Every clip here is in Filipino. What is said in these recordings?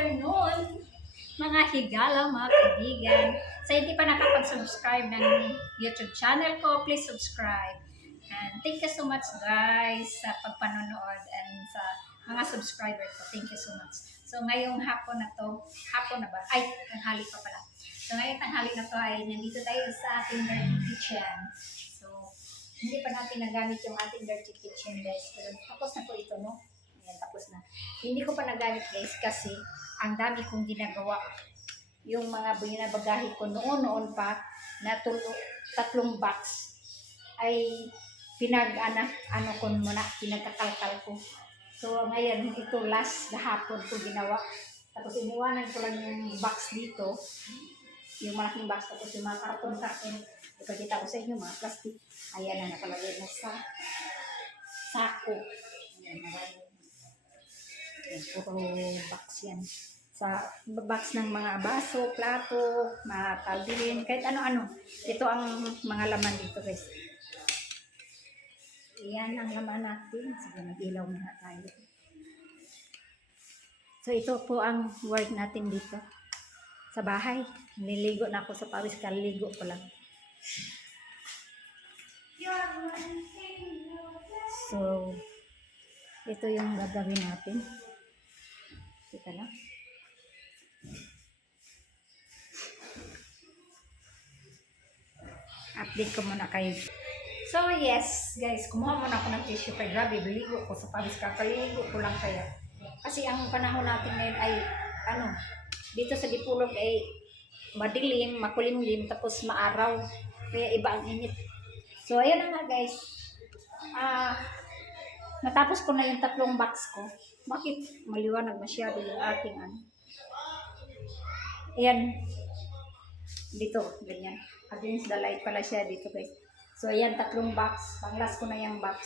afternoon, mga higala, mga kaibigan. Sa hindi pa nakapag-subscribe ng YouTube channel ko, please subscribe. And thank you so much guys sa pagpanonood and sa mga subscriber ko. Thank you so much. So ngayong hapon na to, hapon na ba? Ay, tanghali pa pala. So ngayong tanghali na to ay nandito tayo sa ating dirty kitchen. So hindi pa natin nagamit yung ating dirty kitchen guys. Pero tapos na po ito, no? Ayan, tapos na. Hindi ko pa nagamit guys kasi ang dami kong ginagawa. Yung mga binabagahe ko noon pa na tatlong box ay ano ko muna, pinagkakalkal ko. So ngayon ito last gahapon ko ginawa. Tapos iniwanan ko lang yung box dito. Yung malaking box, tapos yung mga karton. Ipagkita ko sa inyo mga plastic. Ayan na nakalagay na sa sako. Ayan, marami. Ayan, puro box yan. Sa box ng mga baso, plato, mga kaldirin, kahit ano-ano. Ito ang mga laman dito guys. Ayan ang laman natin. Sige, mag-ilaw muna tayo. So ito po ang work natin dito. Sa bahay. Nililigo na ako sa pawis. Kaligo ko lang. So, ito yung gagawin natin. Kita lang. Update ko muna kayo. So, yes, guys, kumuha muna ako ng tissue. Kaya grabe, biligo ko sa pawis. Kakaligo ko lang kaya. Kasi ang panahon natin ngayon ay, dito sa Dipolog ay madilim, makulimlim, tapos maaraw. Kaya iba ang init. So, ayan na nga guys. Natapos ko na yung tatlong box ko. Bakit maliwanag masyado yung aking Ayan. Dito, ganyan. Against the light pala siya dito guys. So, ayan, tatlong box. Panglas ko na yung box.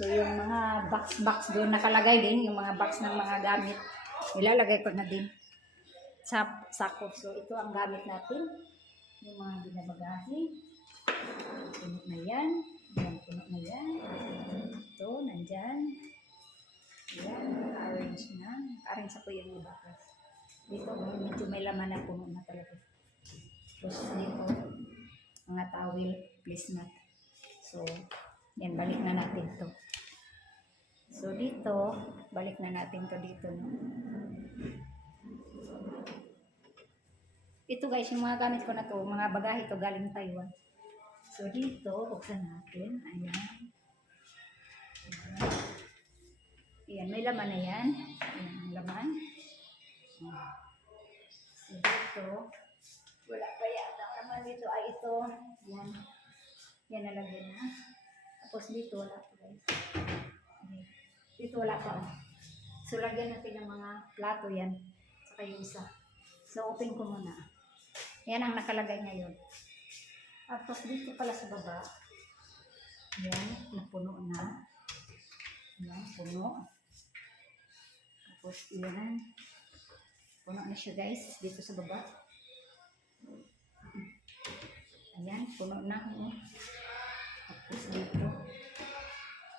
So, yung mga box doon nakalagay din. Yung mga box ng mga gamit. Ilalagay ko na din sa sako. So, ito ang gamit natin. Yung mga binabagahe. Puno na yan. Ayan, puno na yan. Ito, nandyan. Ayan, arrange na. Arrange ako yung iba. Dito, medyo may laman na puno na talaga. Tapos dito, mga towel, placemat. So, yan, balik na natin to. So, dito, balik na natin to dito. No? Ito guys, yung mga gamit ko na to, mga bagahe to galing Taiwan. So, dito, buksan natin. Ayan. Ayan, may laman na yan. Ayan, ang laman. So, dito, wala pa yata ang laman dito. Ay, ito. Ayan. Yan nalagyan na. Tapos dito, wala pa guys. Okay. Dito, wala pa. So, lagyan natin ng mga plato yan. Saka yung isa. So, open ko muna. Yan ang nakalagay ngayon. Tapos dito pala sa baba. Yan, napuno na. Yan, puno. Tapos yan. Puno na siya guys, dito sa baba. Ayan, puno na. Tapos dito.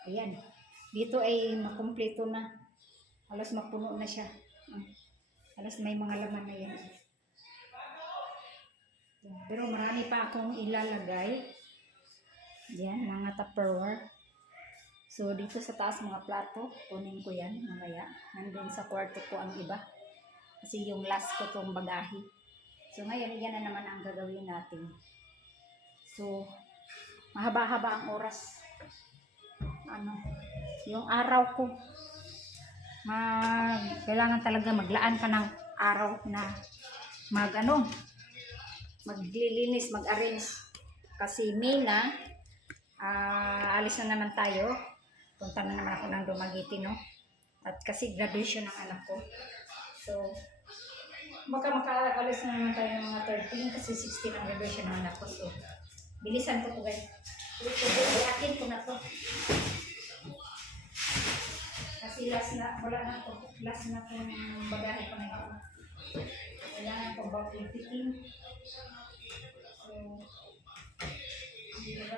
Ayan. Dito ay makumpleto na. Halos mapuno na siya. Halos may mga laman na yan. Pero marami pa akong ilalagay. Yan, mga Tupperware. So, dito sa taas mga plato, kunin ko yan mamaya. Nandun sa kwarto ko ang iba. Kasi yung last ko tong bagahe. So, ngayon, yan na naman ang gagawin natin. So, mahaba-haba ang oras. Yung araw ko. Kailangan talaga maglaan ka ng araw na maglilinis, mag-arrange. Kasi May na, alis na naman tayo. Punta na naman ako ng Dumaguete, no? At kasi graduation ng anak ko. So, makaalis na naman tayo ng mga 13 kasi 16 ang graduation ng anak ko. So, bilisan ko po guys. Akin ko na to. Kasi last na itong bagahe ko na ito. Kailangan ko ba fitting. So, diba?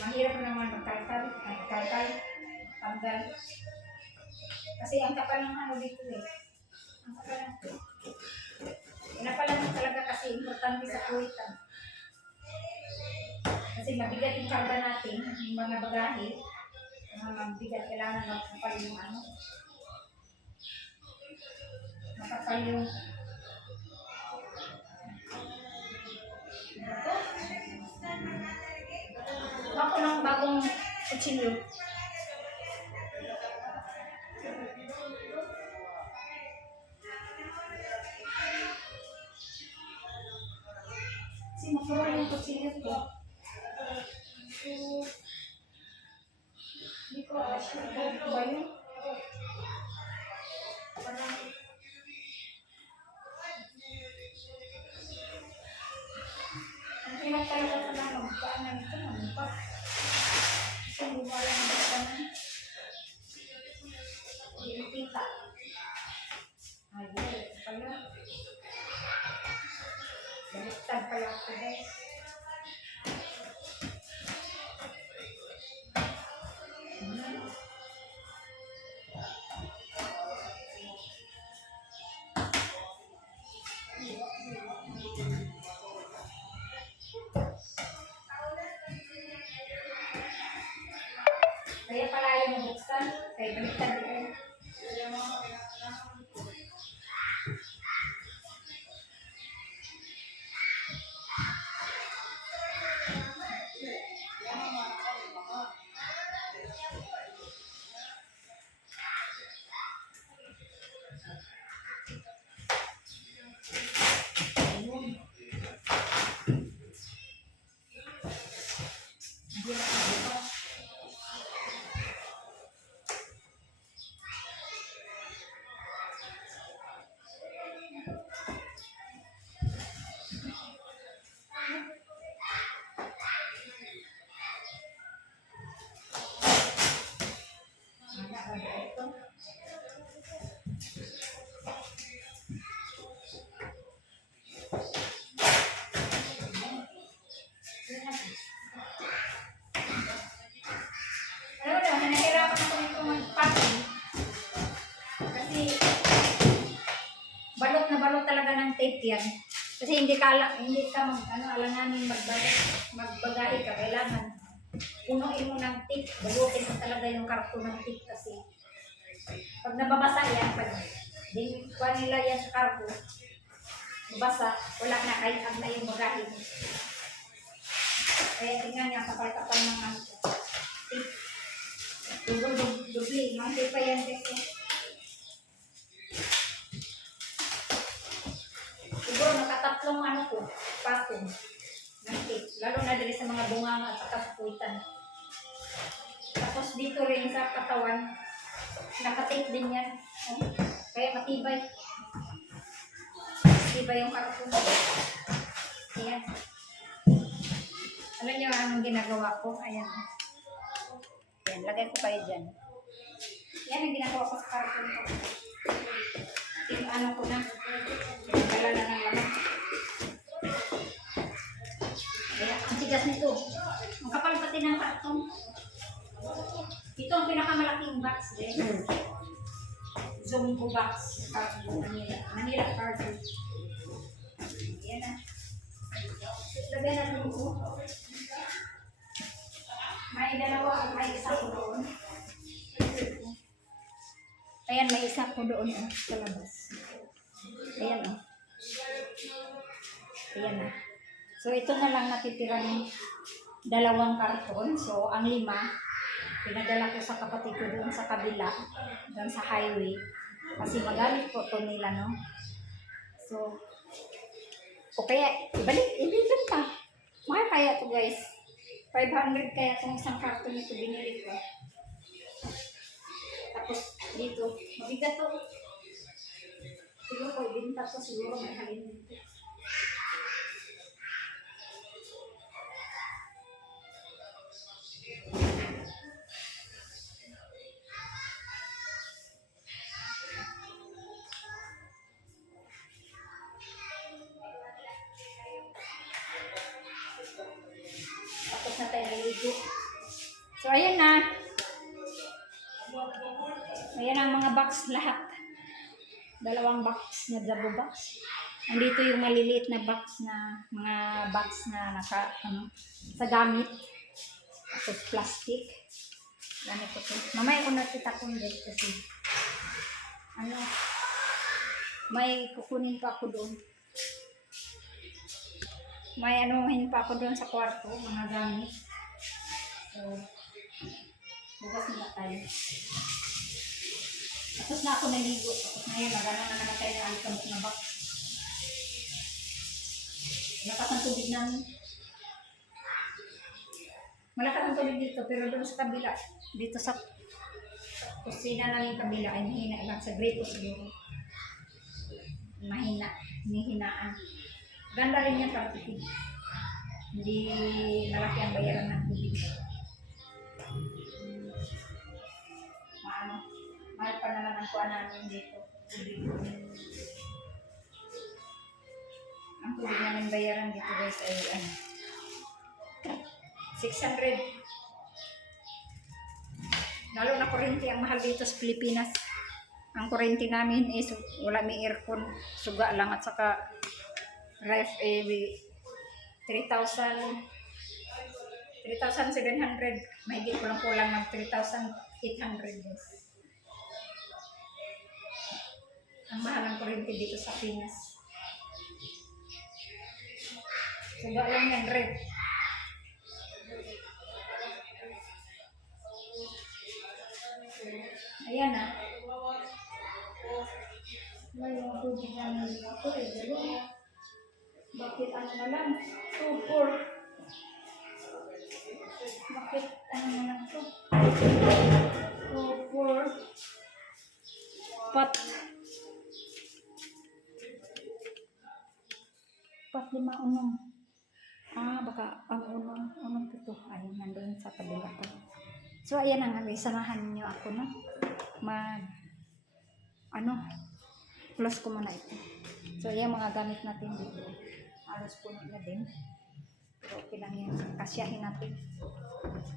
Mahirap naman magkalkal, tanggal. Kasi ang kapal ng ano dito eh. Ang kapal ng pinapalan mo talaga kasi importante sa kuwitan. Kasi mabigat yung karga natin, yung mga bagahe, mga mabigat, kailangan makapal yung ano. Makapal yung ito. Ako ng bagong kutsilyo. Kasi mapuro yung kutsilyo ko. Hindi ko sure kung ba yun. Ang hirap talaga pala magpaan na nito, magpa. Kasi hindi mo alam ang basta na. Hindi kita. Ayun, pala. Baliktad pala ako guys. Kaya pala yung mabuksan, kaya baliktad din. Alam mo naman, nahihirapan ako nito mag-packing. Kasi balot na balot talaga ng tape yan. Kasi hindi ka alanganin magbagahe ka. Kailangan punuin mo ng tape. Balutin mo talaga yung karton ng tape kasi pag nababasa yan, pag kuha nila yan sa karton, basa, wala na, kahit ang na yung bagahe mo. Kaya tingnan niya, kapal-kapal ng ano. Dubli, mangkit pa yan kasi. Siguro nakatatlong ano ko, patong ng tape. Lalo na dali sa mga bunganga at kapuitan. Tapos dito rin sa katawan, nakatape din yan. Kaya matibay. Matibay yung karton. Ayan. Alam niyo anong ginagawa ko? Ayan. Ayan, lagay ko kayo dyan. Yan ang ginagawa ko sa karton ko. Yung ano ko na. Dala na ng laman. Ayan, ang tigas nito. Ang kapal pati ng karton. Ito ang pinakamalaking box din. Zumbo box. Manila carton. Ayan na. Lagay natin ito. May dalawa, may isa ko doon. Ayan, may isa ko doon sa labas. Ayan o. Ayan na. So, ito na lang natitira ng dalawang karton. So, ang 5, pinadala ko sa kapatid ko doon sa kabila, doon sa highway. Kasi magamit po ito nila, no? So, o kaya, ibenta. Mahal kaya ito, guys. 500 kaya itong isang karton ito binili ko. Tapos, dito, mabigat to. Siguro ko, ibenta ko, siguro may halin dito. Tapos na tayo naligo. box lahat. Dalawang box na Jabo box. Andito yung maliliit na box na mga box na sa gamit. Tapos plastic. Ganito po. Mamaya ko nakita kung dito kasi may kukunin pa ako doon. May anuhin pa ako doon sa kwarto, mga gamit. So, bukas na tayo. Tapos na ako naligo. Tapos ngayon, nagano na naman tayo ng alikabok na box. Malakas ang tubig namin. Malakas ang tubig dito, pero doon sa kabila, dito sa kusina namin kabila, ay mahina lang sa gripo siguro. Mahina, hinihinaan. Ganda rin yan para tipid. Hindi malaki ang bayaran ng tubig. Mahal pa naman ang kuha namin dito. Tubig. Ang tubig namin bayaran dito guys ay 600. Lalo na kuryente ang mahal dito sa Pilipinas. Ang kuryente namin is wala may aircon, suga lang at saka ref 3,700. Mahigit kulang ng 3,800 guys. Ang mahal ng kuryente dito sa Pinas. Suga lang yan, ref. Ayan na. May mga tubig namin ako eh. Bakit ano na lang? 2-4. Bakit ano na lang to? 2-4. Pat 5 unong. Baka ang unong ito. Ay, nandun sa kabila pa. So, ayan na nga guys. Samahan niyo ako no? Close ko muna ito. So, ayan mga gamit natin dito. Halos puno na din. Pero okay lang yan. Kasyahin natin.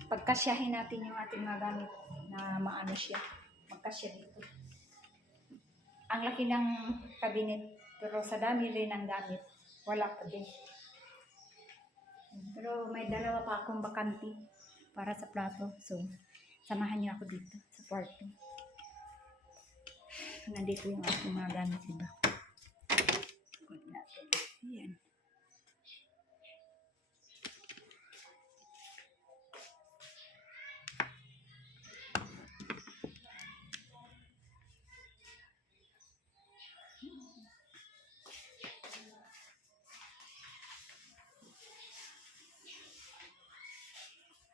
Pagkasyahin natin yung ating mga gamit na maano siya. Magkasya dito. Ang laki ng cabinet. Pero sa dami rin ng gamit, wala pa din. Pero may dalawa pa akong bakante para sa plato. So, samahan niyo ako dito sa kwarto. Nandito yung aking mga gamit, diba? Kunin natin. Ayan.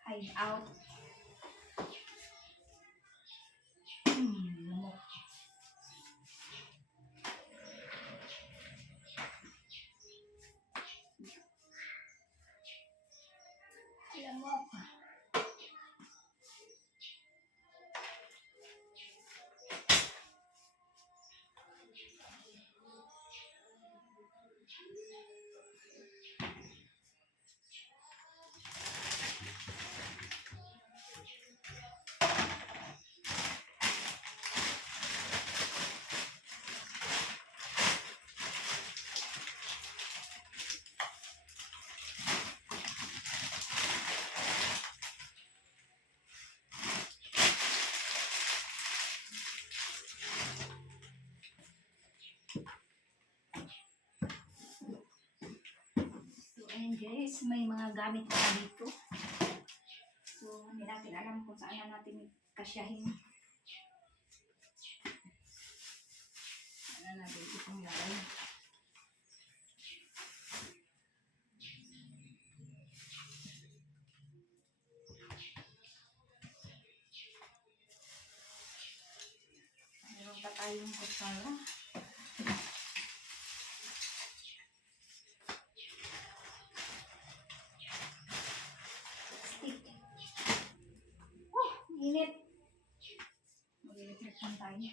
Hide out. Ayan guys, may mga gamit na dito. So, hindi natin alam kung saan na natin kasyahin. Ano natin itong lagay. Mayroon pa tayong kutsara. Init. Mag-electric lang tayo.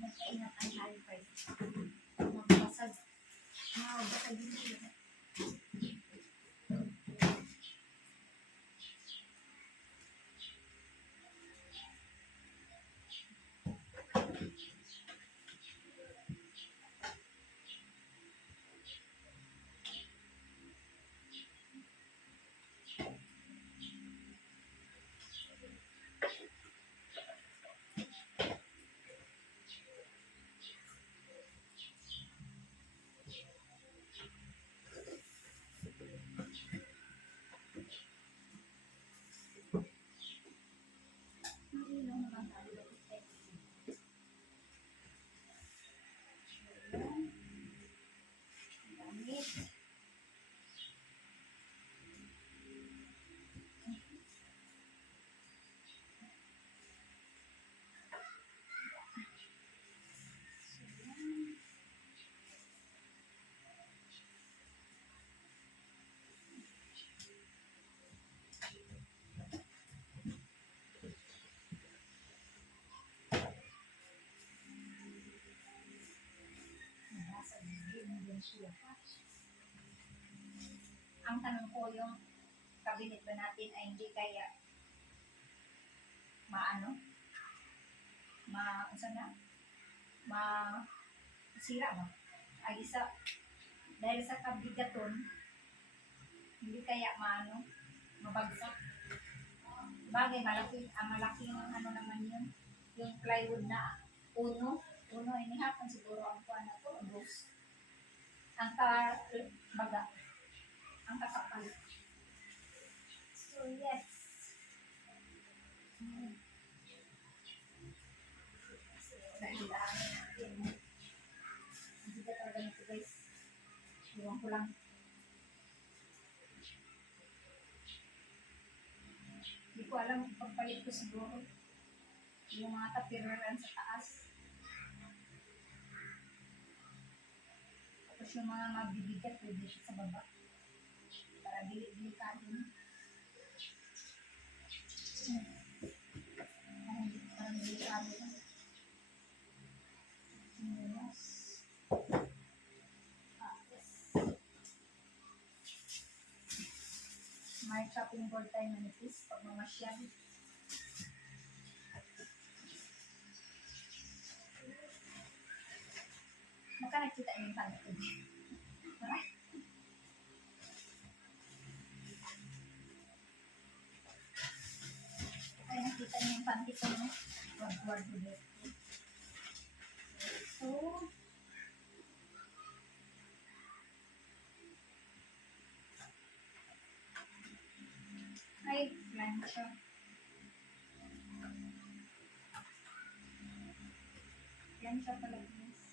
Nagkaingat ang halipay. Magbasag. Magbasag din sila. Ang tanong ko, yung kabinet ba natin ay hindi kaya maano? Saan na? Sira ba? Ay isa, dahil sa kabigaton, hindi kaya mabagsak. Bagay, malaking ano naman yun. Yung plywood na uno ini hapon siguro ang kuha na to, dos. Ang baga, ang kakapal. So yes. Dahil natin. Hindi ka talaga nito guys. Iwan ko lang. Hindi ko alam kung pagpalit ko siguro. Yung mga tapiran sa taas. Tapos yung mga mabibigat pwede sa baba. Para delikado na. Parang delikado na. Yes. May shopping board tayo manipis pag mamasyal. Maka nakita yung tanong ko. Ay, nakita niyo yung panty ko, no? Wag ulit. So, ay, plancha. Plancha pala, guys.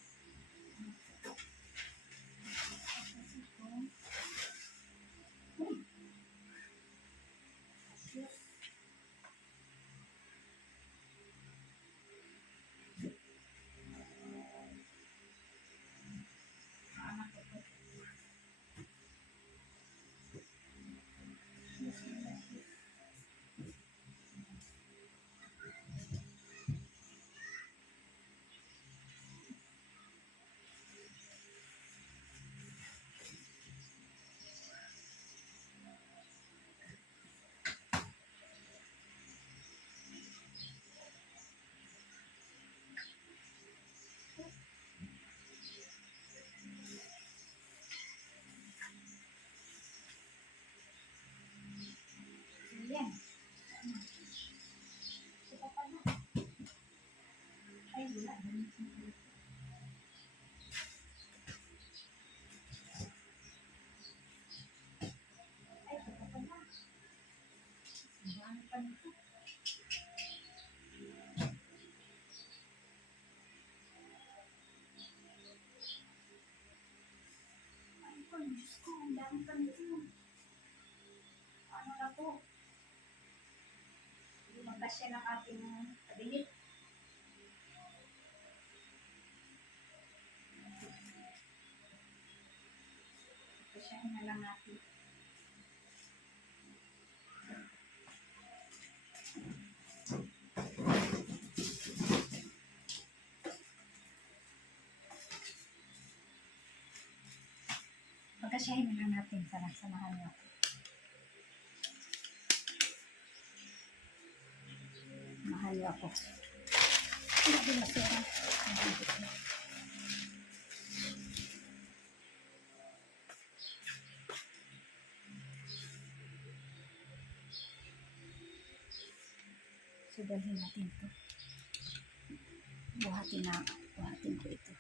Diyos ko, ang dami pa nito. Ano na po? Lumagkas siya ng ating kabinet. Pagkasyahin na lang natin. Pagkasyahin na lang natin. Samahan niyo ako. Mahal niyo ako. Hindi masira. So, dalhin natin ito. Buhatin ko ito.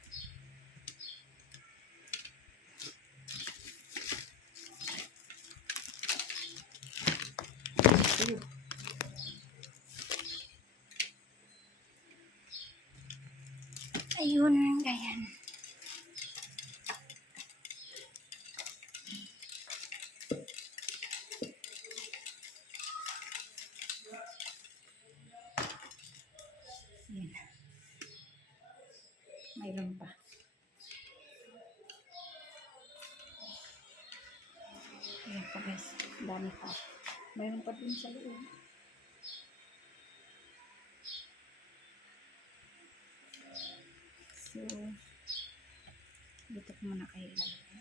Ayun, ganyan. Ayan. Mayroon pa. Ayan pa guys. Dami pa. Mayroon pa dun sa loob. So, dito ko muna kayo ilalagay.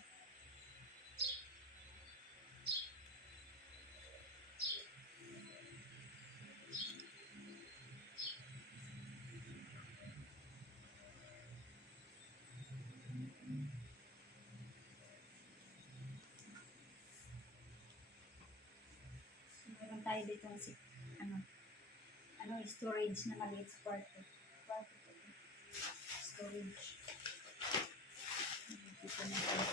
So, meron tayo dito storage na maliit sa kwarto. Storage. Dito na tayo.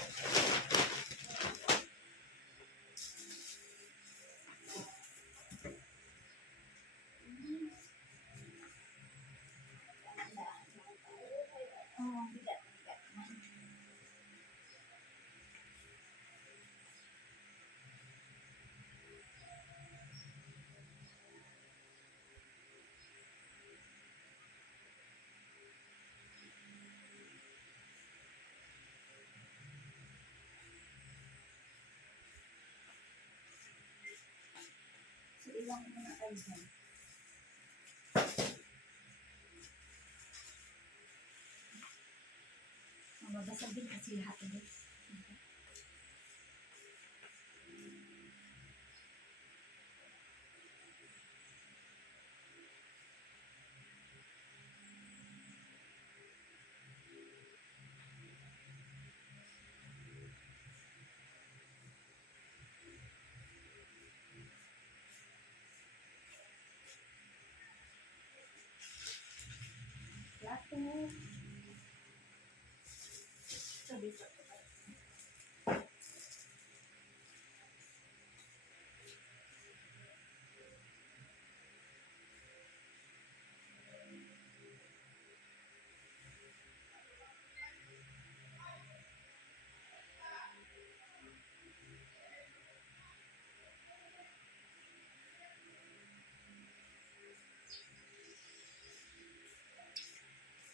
So, ilang muna tayo dyan. Mababasag din kasi lahat ng guys. Plato. So, dito.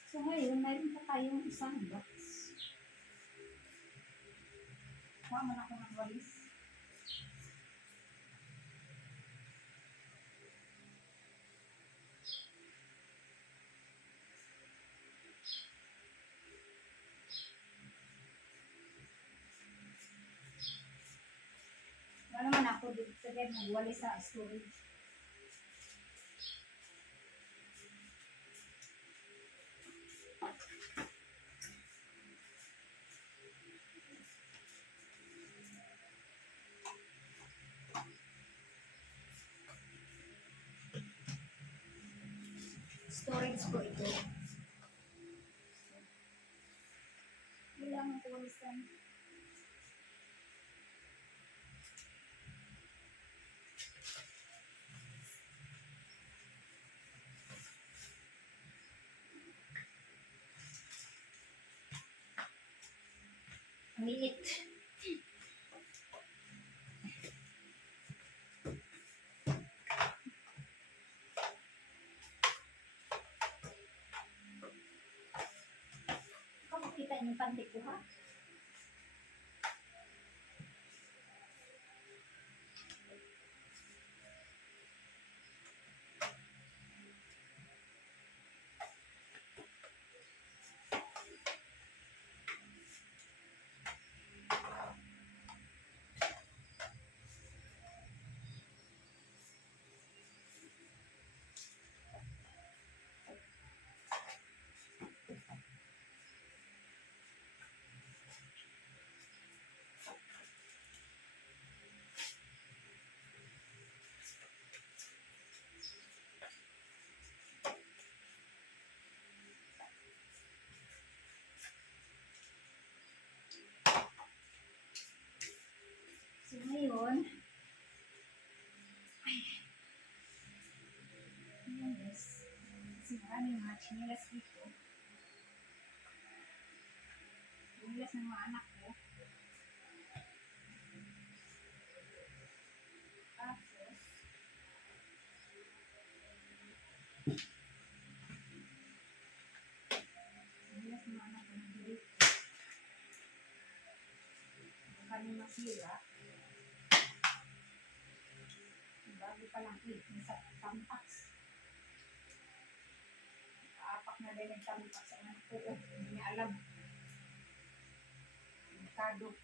So, ngayon, mayroon pa tayong isang box. Kuha mo na ako ng walis. Wala naman ako dito sa nagwalis sa storage. Storage ko ito. pawisan. Ang init. Kung makita yung panty ko, ha? So ngayon, ayan guys, kasi maraming mga chinilas dito. Chinilas ng mga anak ko. Tapos, chinilas ng mga anak ko ng dito. Kami masira. Bago pa lang sa tampas. Kaapak na din ang tampas sa anak ko. Hindi niya alam. Delikado.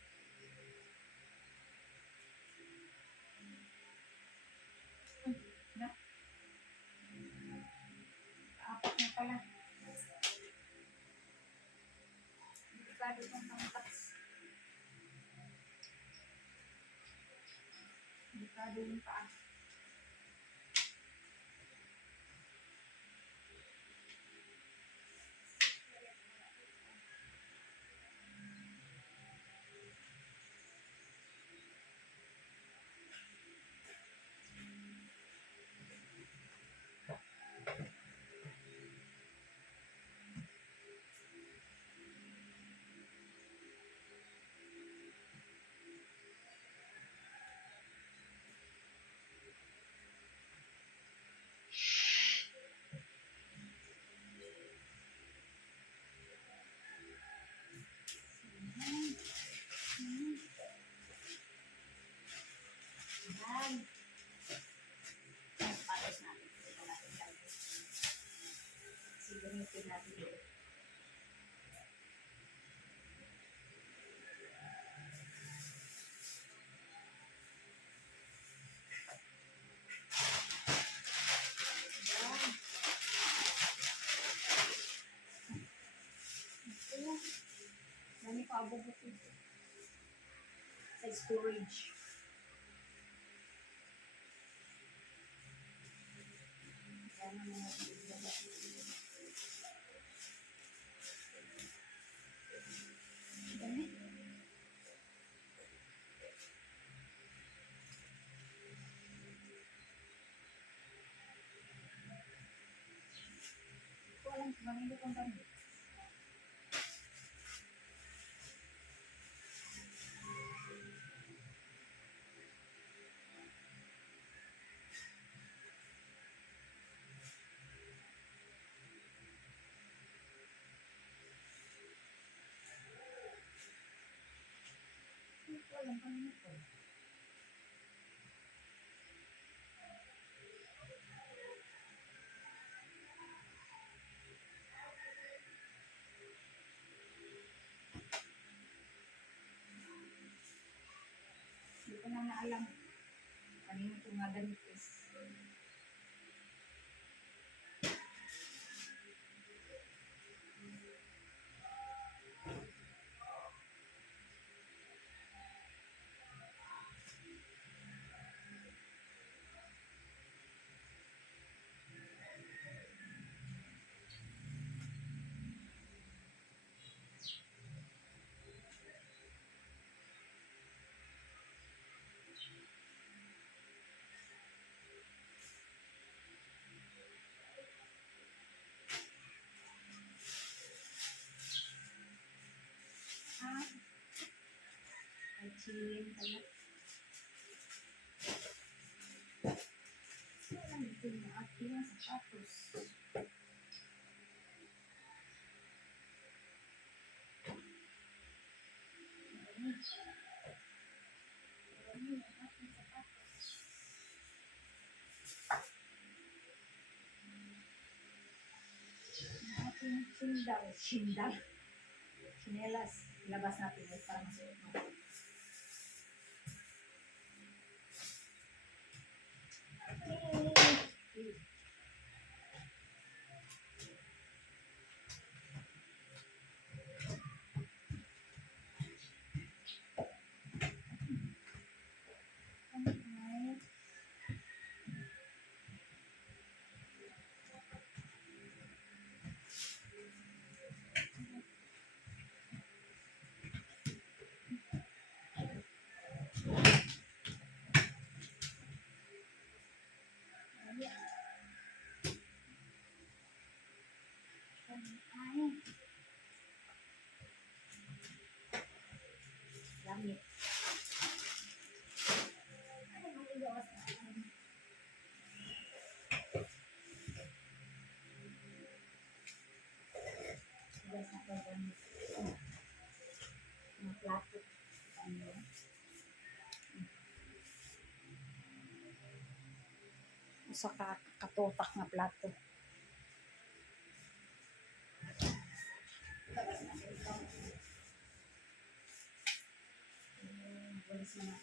Na? Kaapak na pala. Delikado ang tampas. Delikado yung paa. Yan. Patos natin. Ito natin gagawin. Sigamitin natin ito. Dami pa abubot ito. Sa storage. Yan ang mga ilagay. Dami. Walang manindot ang dami. Walang panginipon. Hindi ko na naalam. Kanina ito nga damit is. Chin pala. So, ano ito yung ating sapatos? Sindal. Sinelas. Ilabas natin ito para masuot mo. Gamit. Mga plato. Sa katutak na plato. Walis na na.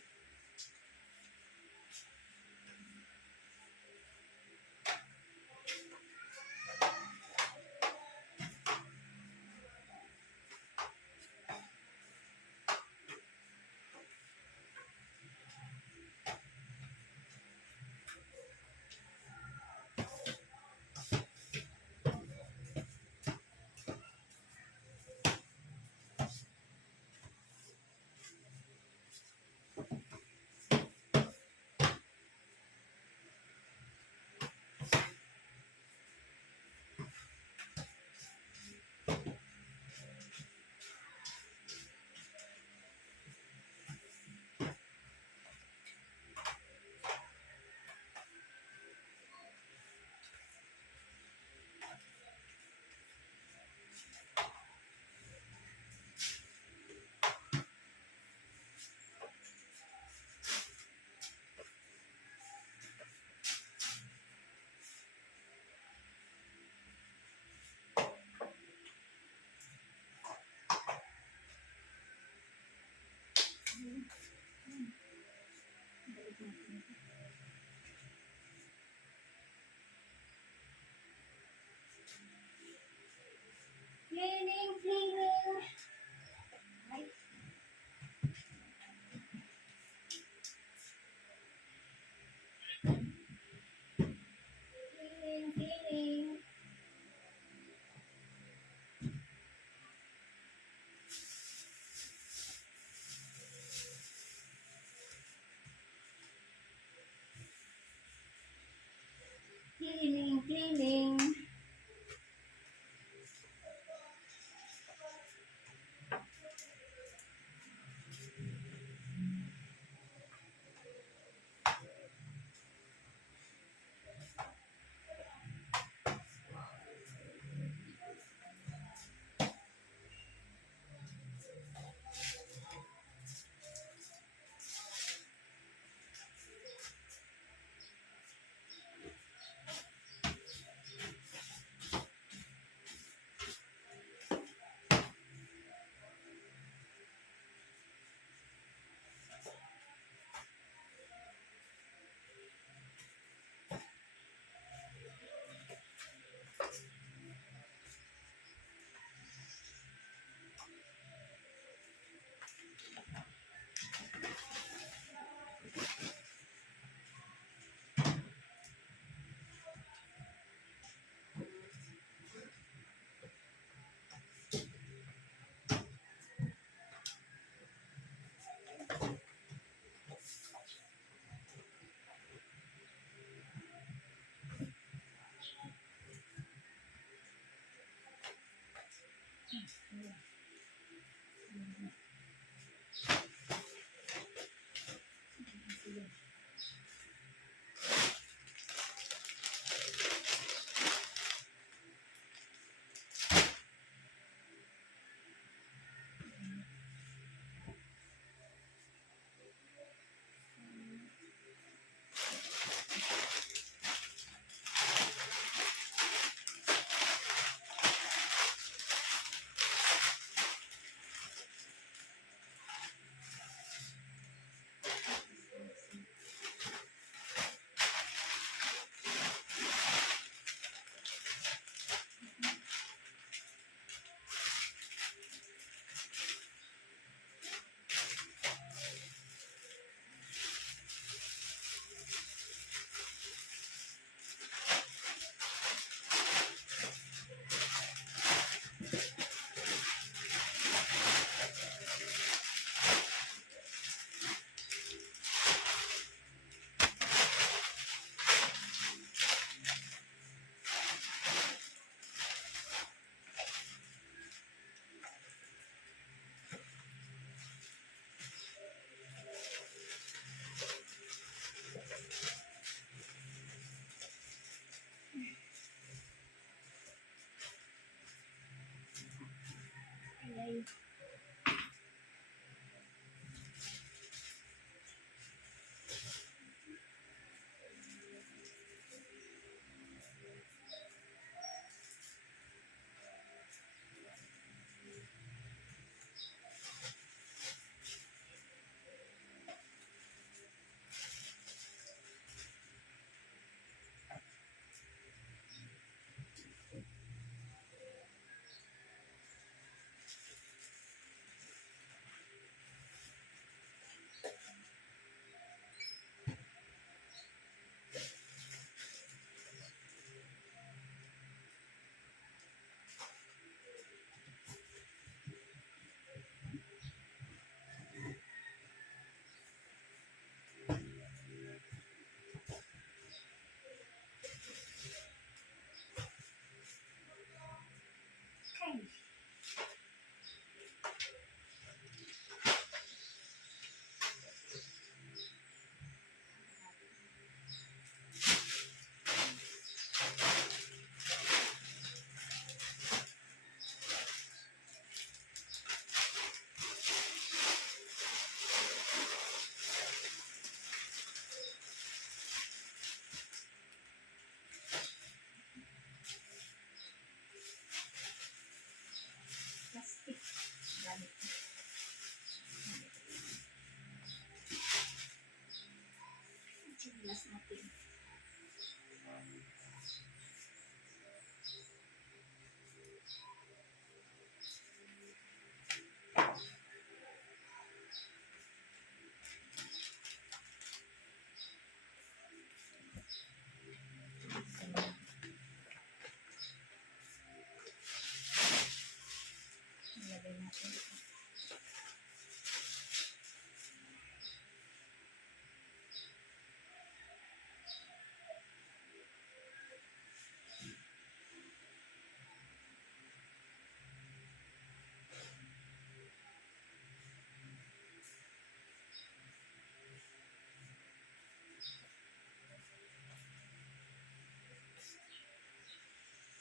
Cleaning, cleaning. Ay. Cleaning, cleaning. Cleaning, cleaning. Okay. Okay. Plastic. Gamit. Chinelas natin. Ilagay natin ito.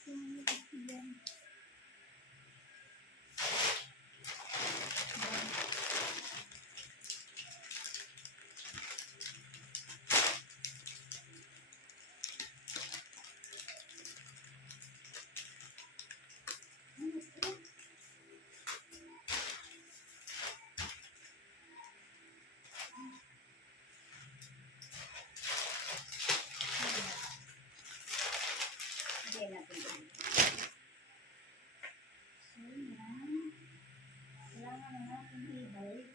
So, yan. Lagyan natin dito. So, yan. Kailangan na natin i-balik.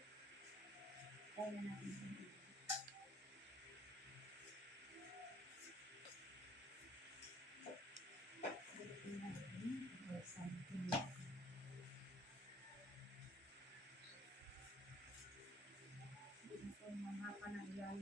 Kaya na natin ito. Balikin natin. Or something. Hindi ko mga panagyan.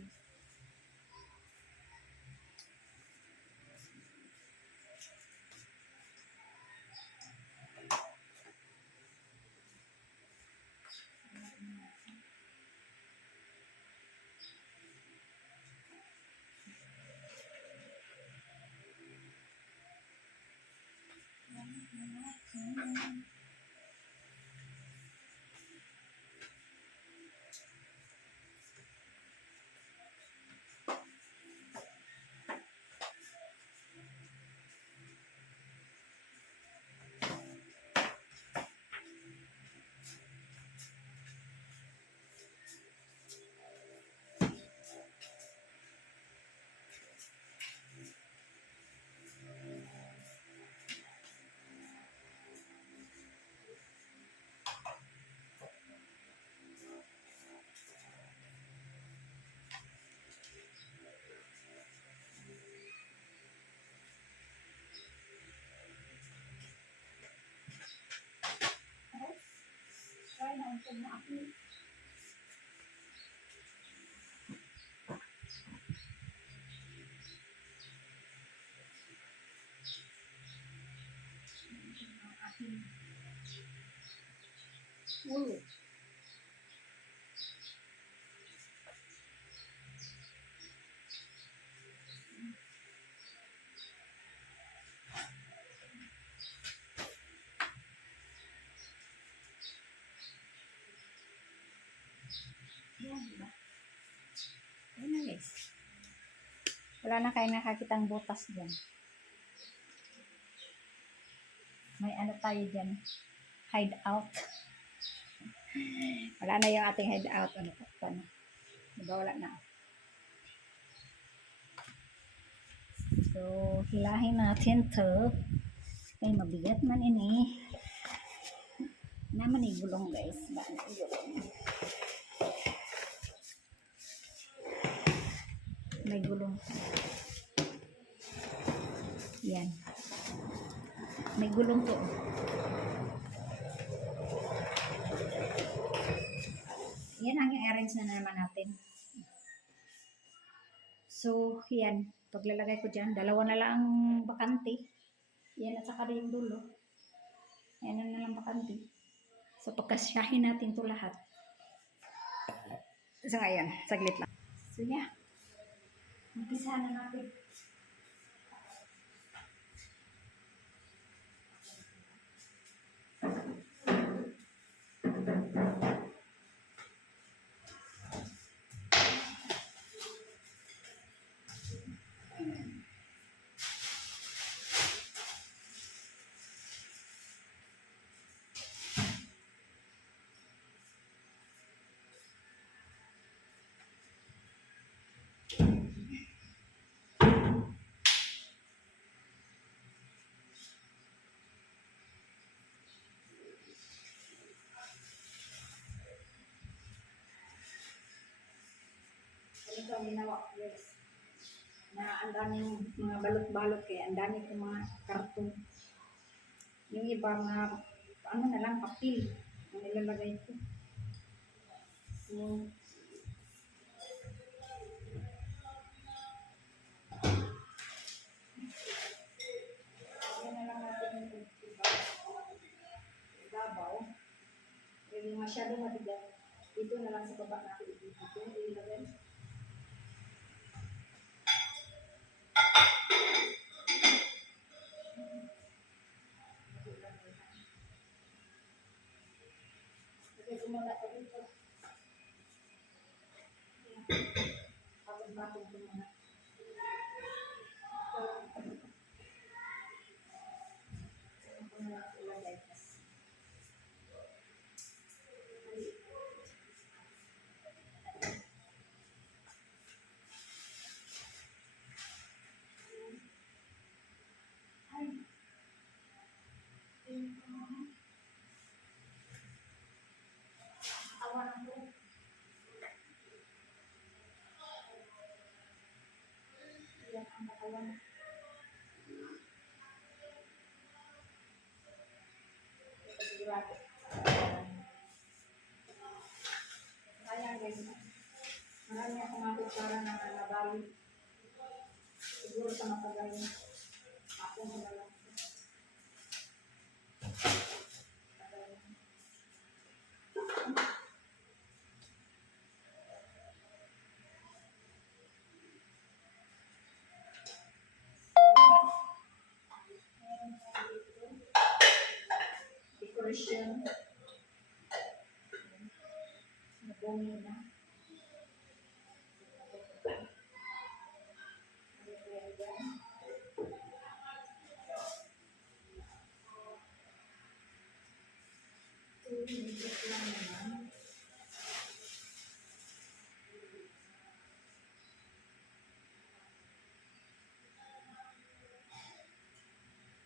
Try na ito na ako. Ulo. Wala na kayo nakakitang butas dyan. May ano tayo dyan. Hide out. Wala na yung ating hide out. Ano pa? Ano? Diba wala na? So, hilahin natin to. Ay, mabigat man ini. Naman igulong guys. Baan igulong. May gulong. Yan. May gulong to. Yan ang i-arrange na naman natin. So, yan. Paglalagay ko dyan, dalawa na lang ang bakante. Yan at saka yung dulo. Yan na lang bakante. So, pagkasyahin natin to lahat. So, ngayon, saglit lang. So, yeah. Umpisa na natin. Ito ang ginawa ko guys. Na ang daming mga balot-balot kaya ang dami kong mga karton. Yung iba mga ano na lang papel ang nilalagay ko. So, yan na lang natin yung ibabaw. Yung masyado mabigat. Dito na lang sa baba natin dito ilagay. Muna ko dito. Patong-patong ko muna. So, saan ko na ilagay kasi. Awan ko. Yan ang katawan. Sigurado. Sayang guys. Marami akong mga kutsara na nabali. Siguro sa matagal niya. Ako na lang. Decoration. Nabungi na. Minit lang naman.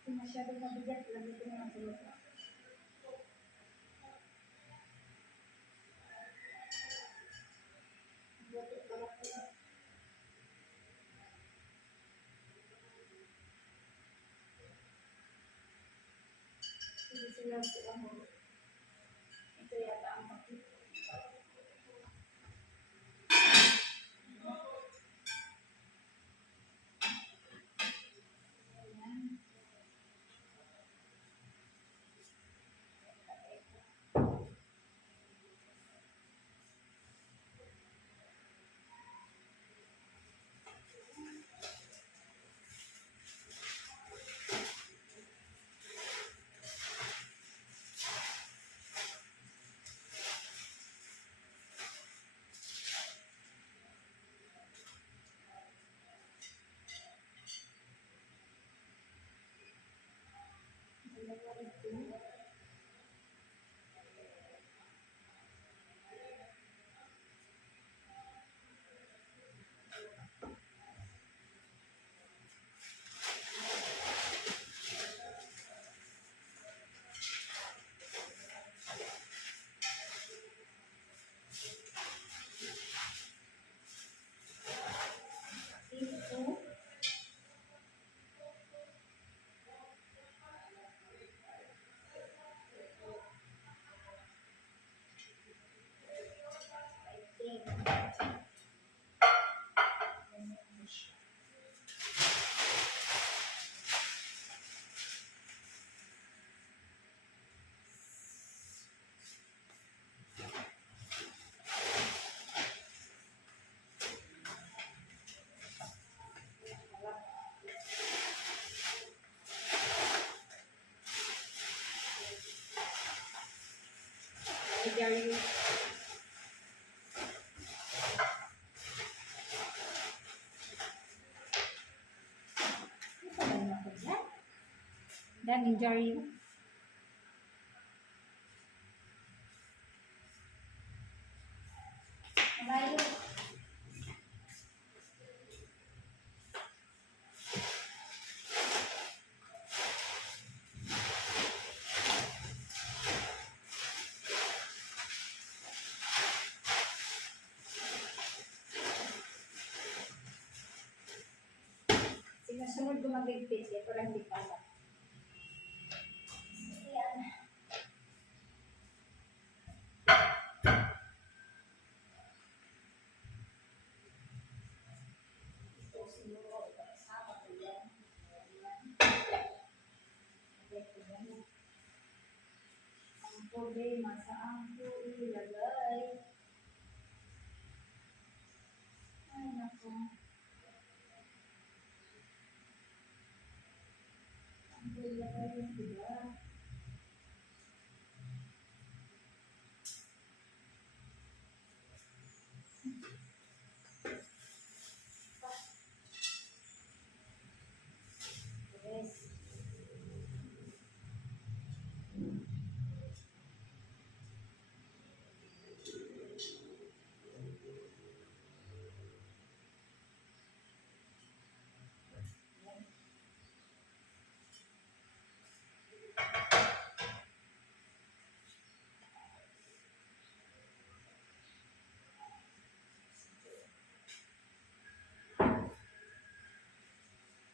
Kung masyadong mabigat, lagi ko na sa lupa. Ito yata ang pakit. Jerry. Daming Jerry. Malayo. Sinusunod ko mag-ligpit. Ito lang di pala. Ayan. Ito siguro. Kasama ko yan. Ayan. Ang problema saan ko ilagay. Ay, naku. Ang ilagay yung iba. Yes.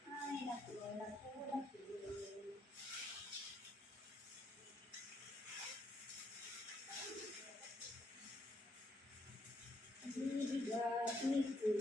Ay, naku, naku, naku. Bibigat ito.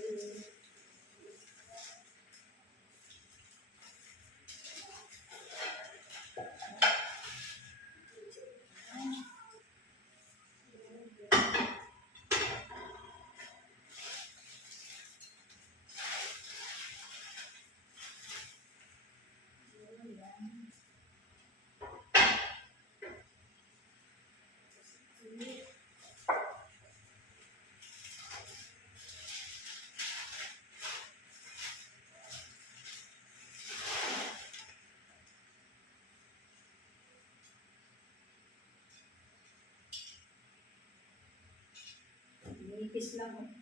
Nipis lang.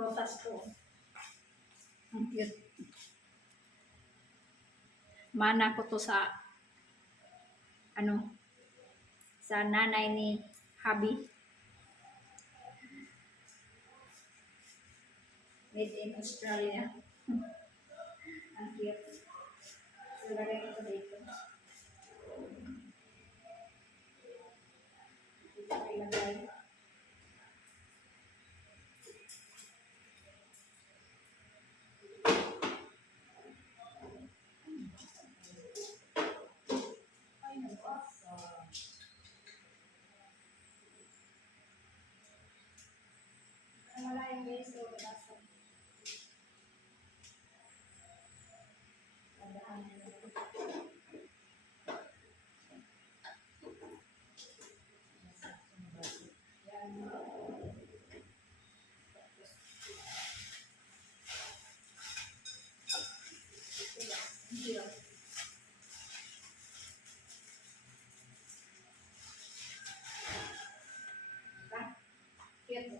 prutas ko. Ang cute. Mana ko to sa sa nanay ni Habi. Made in Australia. Ang cute. Ilagay ko ito dito. Dito ko ilagay. Malayo guys, so nasa. Tandaan nyo. Yan. Cute.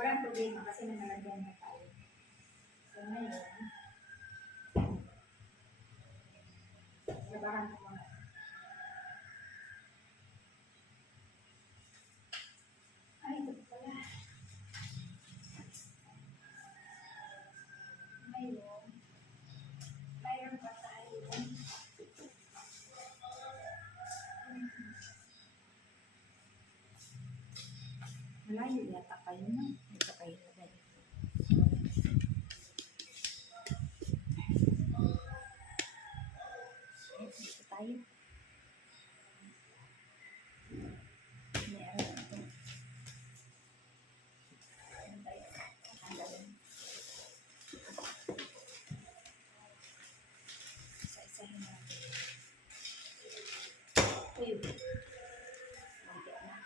Walang problema kasi nangalagyan na tayo. So ngayon, labahan ko muna. Ay, ito pala. Mayroon pa tayo. Malayo yata kayo na. Ito kayo lagay. Dito tayo. Meron ito. Ayan tayo. Tanggalin. Isa-isahin natin. Uy. Nandiyan na.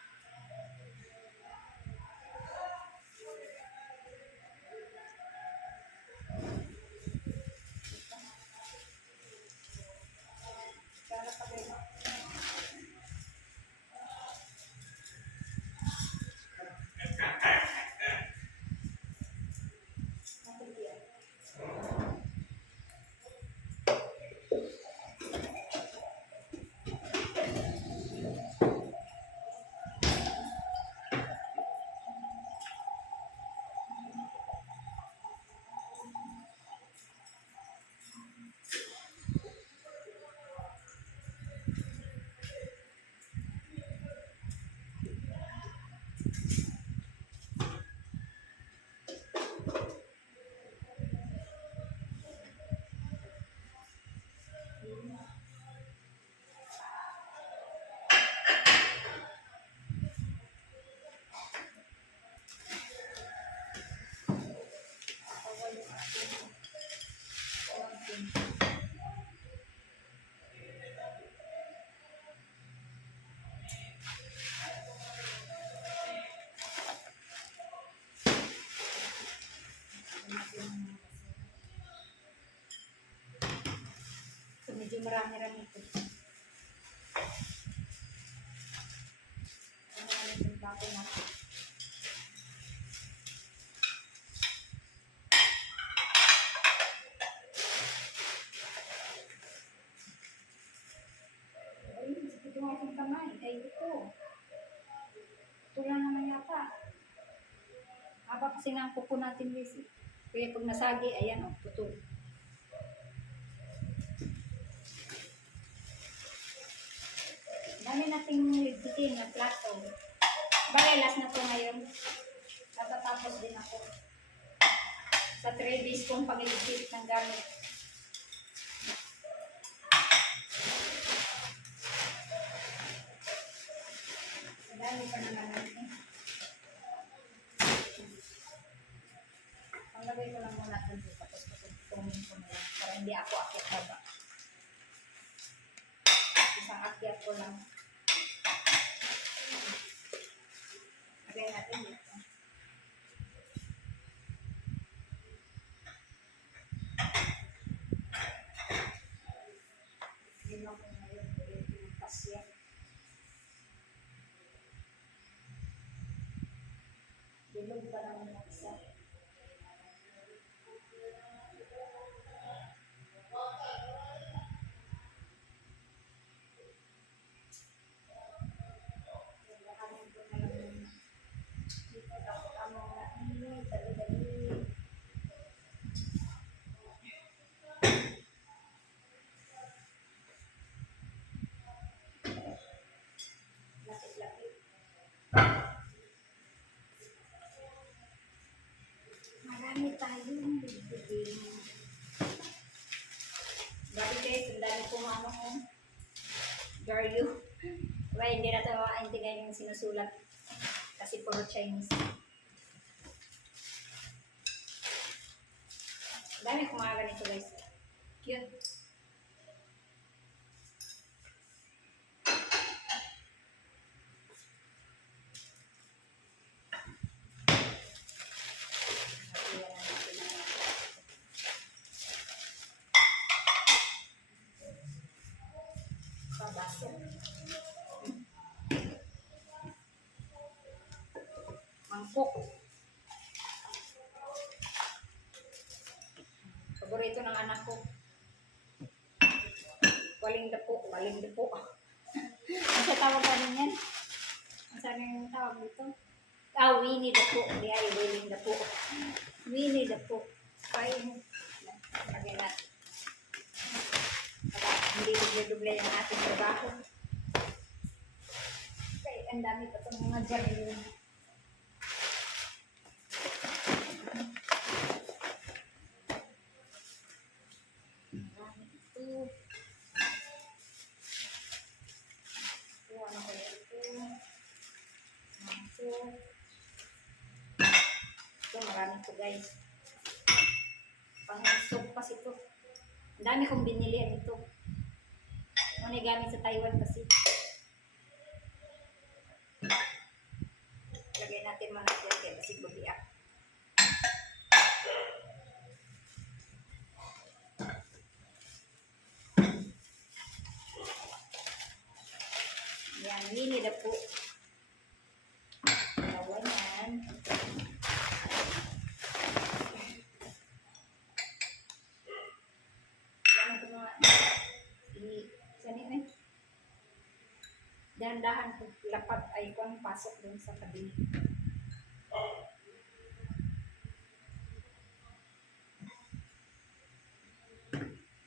So, medyo marami-rami ito. Marami itong bago natin. Ay, ito nga itong kamay. Ay, ito. Ito lang naman yata. Haba kasi nga ang kuko natin, guys. Kaya pag nasagi, ayan o, putol. Dami nating ligpitin na plato. Balelas na to ngayon. Natatapos din ako. Sa 3 days kong pag-iligpit ng gamit. Dami pa naman natin. Panglagay ko lang muna ito. Tapos patutumin ko na lang. Para hindi ako akyat haba. Isang akyat ko lang. Tulog pa naman ng isa. Lalahanin ko na lang muna. Dito dapat ang mga dali-dali. Lapit-lapit. Marami tayong bibigyan. Grabe guys, ang dami kong ano ko. Garyo. Diba, hindi na tayo makaintindihan yung sinusulat. Kasi puro Chinese. Ang dami kong mga ganito guys. Cute. Baso. Mangkok. Paborito ng anak ko. Waling dapo. Waling dapo. Ang sa tawag ka rin yan? Ang saan yung tawag dito? Ah, Winnie the Pooh. Hindi ay Willing the Pooh. Winnie the Pooh. Ay, lagyan natin. Hindi duble-duble yung ating trabaho. Okay, ang dami pa itong mga jaril. Ito. Ito, ano kaya ito? Ito. Ito, marami ito guys. Pang-soup kasi ito. Ang dami kong binili ito. Ano gamit sa Taiwan kasi. Lagay natin mga natin kasi buliak. Yan, Winnie the Pooh. Dalawa yan. Yan ko mga sanin eh. Dahan-dahan ko lapat ay kung pasok dun sa tabi.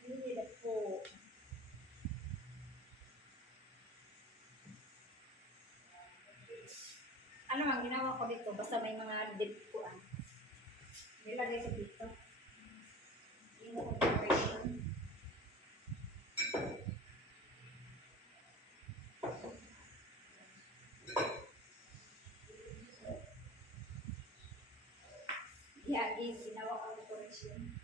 Winnie the Pooh. Ano ang ginawa ko dito? Basta may mga dip ko nilagay ko dito. Hindi mo ko pwede. Yeah, ginawa ko decoration.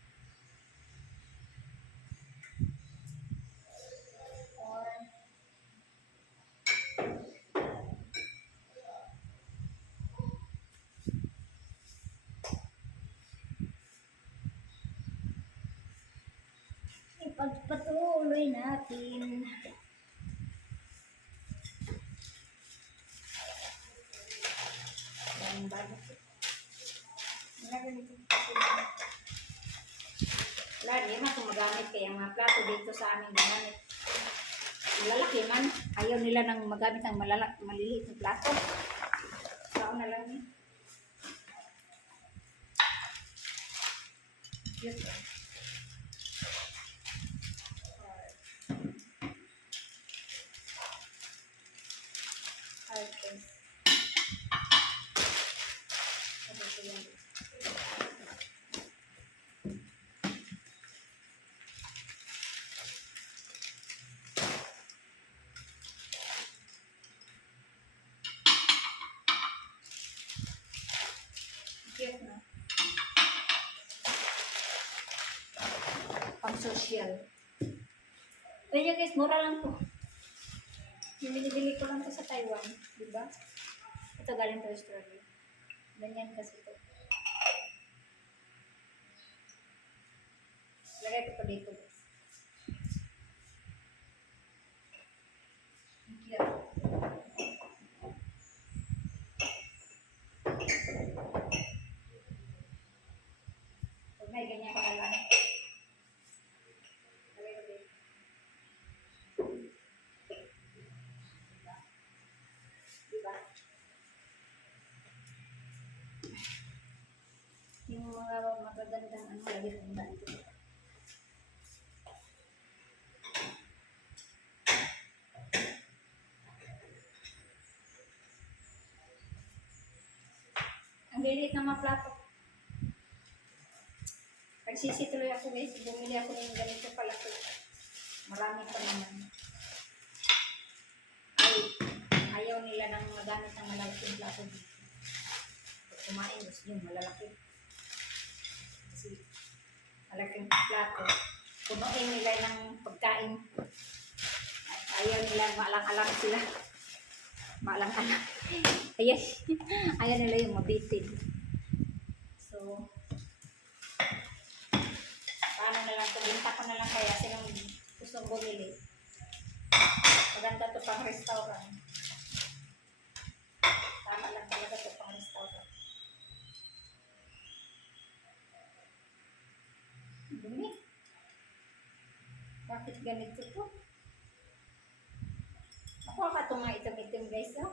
Or ipagpatuloy natin. Ang bago. Wala, di man kung magamit kaya mga plato dito sa amin ginamit. Lalaki man, ayaw nila nang magamit ng maliliit na plato. Sao na lang eh. Cute. Okay. Cute na. Pang social. Pwede guys, mura lang to. Binibili ko lang to sa Taiwan. Diba? Ito galing to Australia. Ganyan kasi ito. Lagay ko to dito guys. Cute. mga magagandang ano, lagi ng dito. Ang lilit ng mga plato. Nagsisi tuloy ako guys, bumili ako ng ganito palaki. Marami pa naman. Ayaw nila nang magamit ng malalaking plato dito. Pag kumain, gusto nyo malalaki. Kasi malaking plato. Punuin nila ng pagkain. Ayaw nila, maalang-alang sila. Maalang-alang. Ayaw nila yung mabitin. So, paano na lang, kuminta ko na lang kaya silang gustong bumili. Maganda to pang restaurant. Tama lang talaga to pang restaurant. Dumi. Bakit ganito to? Nakuha ka itong mga itim-itim guys, no?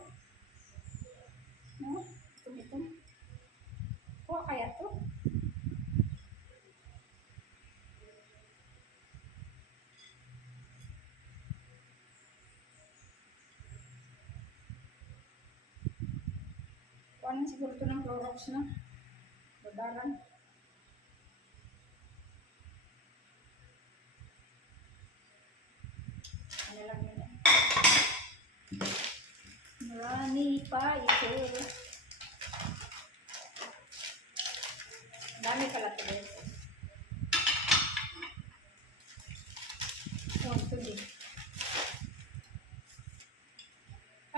No? Itim-itim. Kuha kaya to? Kuha siguro ito ng Clorox, no? Badaran. Ano lang yun eh. Marami pa ito. Dami pala ito guys. Oh, ito din.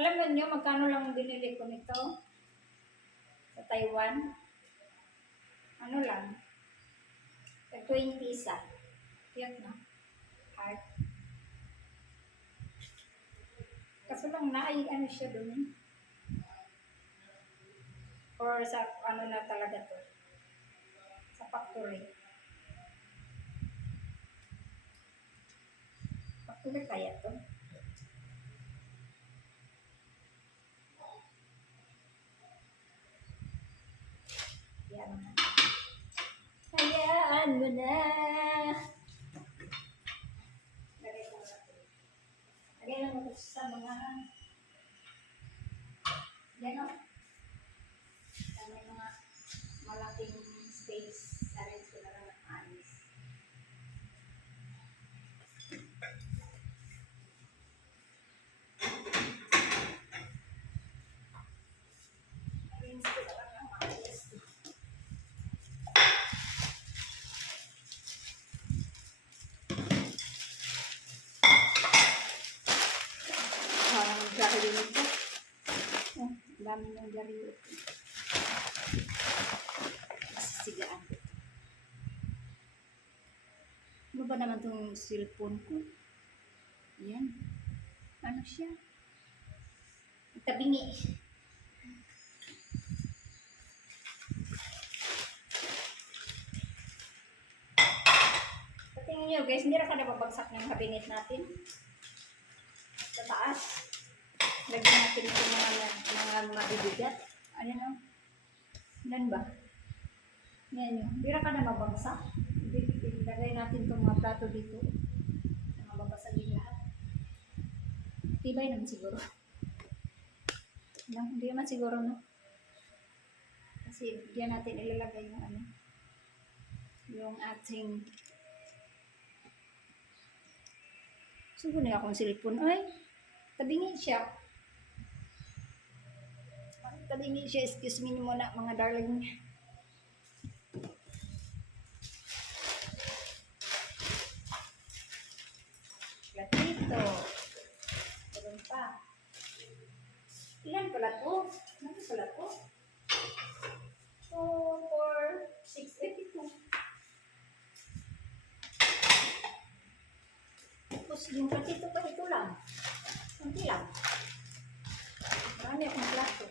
Alam mo nyo, magkano lang binili ko nito? Sa Taiwan? Ano lang? 20 isa. Yan na. Heart. Kaso lang ano siya doon. Or sa ano na talaga to. Sa factory. Factory kaya to. Yan na. Hayaan mo na. Lagay lang ako sa mga yan o. Sa may mga malaking space. Arrange ko na lang ng anis. Arrange ko na lang ng anis. Parang gari nito. Oh, dami ng gari nito. Sigaan. Ano ba naman itong cellphone ko? Yan. Ano siya? Tabingi. Tingnan nyo guys, hindi na ka nababagsak ng cabinet natin. Sa taas. Lagyan natin ito mga mabibigat. Ano na? Nan ba? Yan yun. Hindi na ka na mabagsak. Ilagay natin itong mga plato dito. Na mababasagin lahat. Tibay naman siguro. No, hindi naman siguro, no? Kasi diyan natin ilalagay yung ano. Yung ating siguro na akong cellphone. Ay, tabingi siya. Tabingi siya. Excuse me muna mga darling. Platito. Meron pa. Ilan pala to? Ano pala to? 2, 4, 6, 82. Tapos yung platito pa ito lang. Kunti lang. Marami akong plato.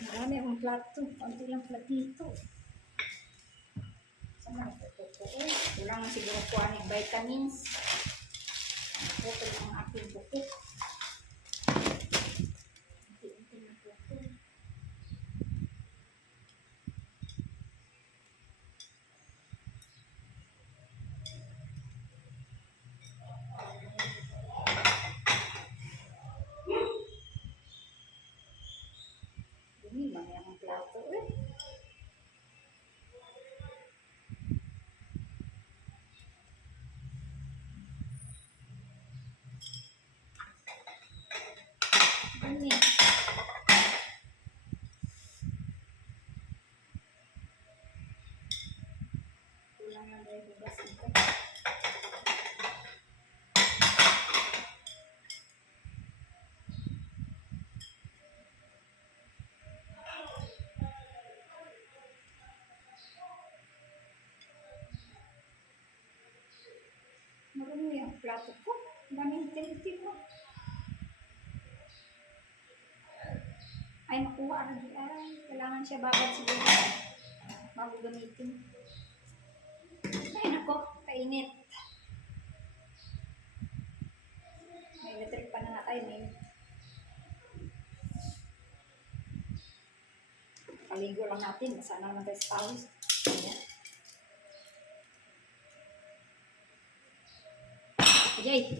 Marami akong plato. Kunti lang platito. Sama na ito. Kulang siguro kuhanig vitamins. Okay ang aking buko. Unti-unti na buko. Dumi ba ang plato eh? Dumi. Kulang na dahil bugas ito. Marumi ang plato ko. Daming tintin mo. Ay, makuha rin. Ay, kailangan siya babad siguro. Bago gamitin. Ay, nako. Kainit. May electric pa na nga tayo. May paligo lang natin. Sana naman tayo sa pawis. Ayan. Ajay.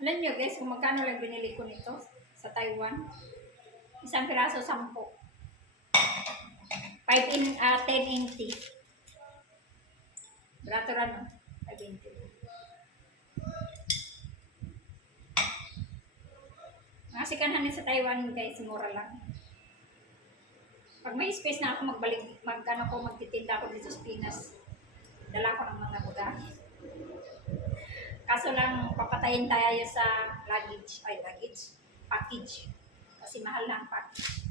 Alam nyo guys, kung magkano lang binili ko nito sa Taiwan. Isang piraso, 10. 1080. Barato rin, no? 580. Mga sikanhanin sa Taiwan guys, mura lang. Pag may space na ako magtitinda ako dito sa Pinas. Dala ko ng mga bagahe. Kaso lang, papatayin tayo sa package. Kasi mahal na ang package.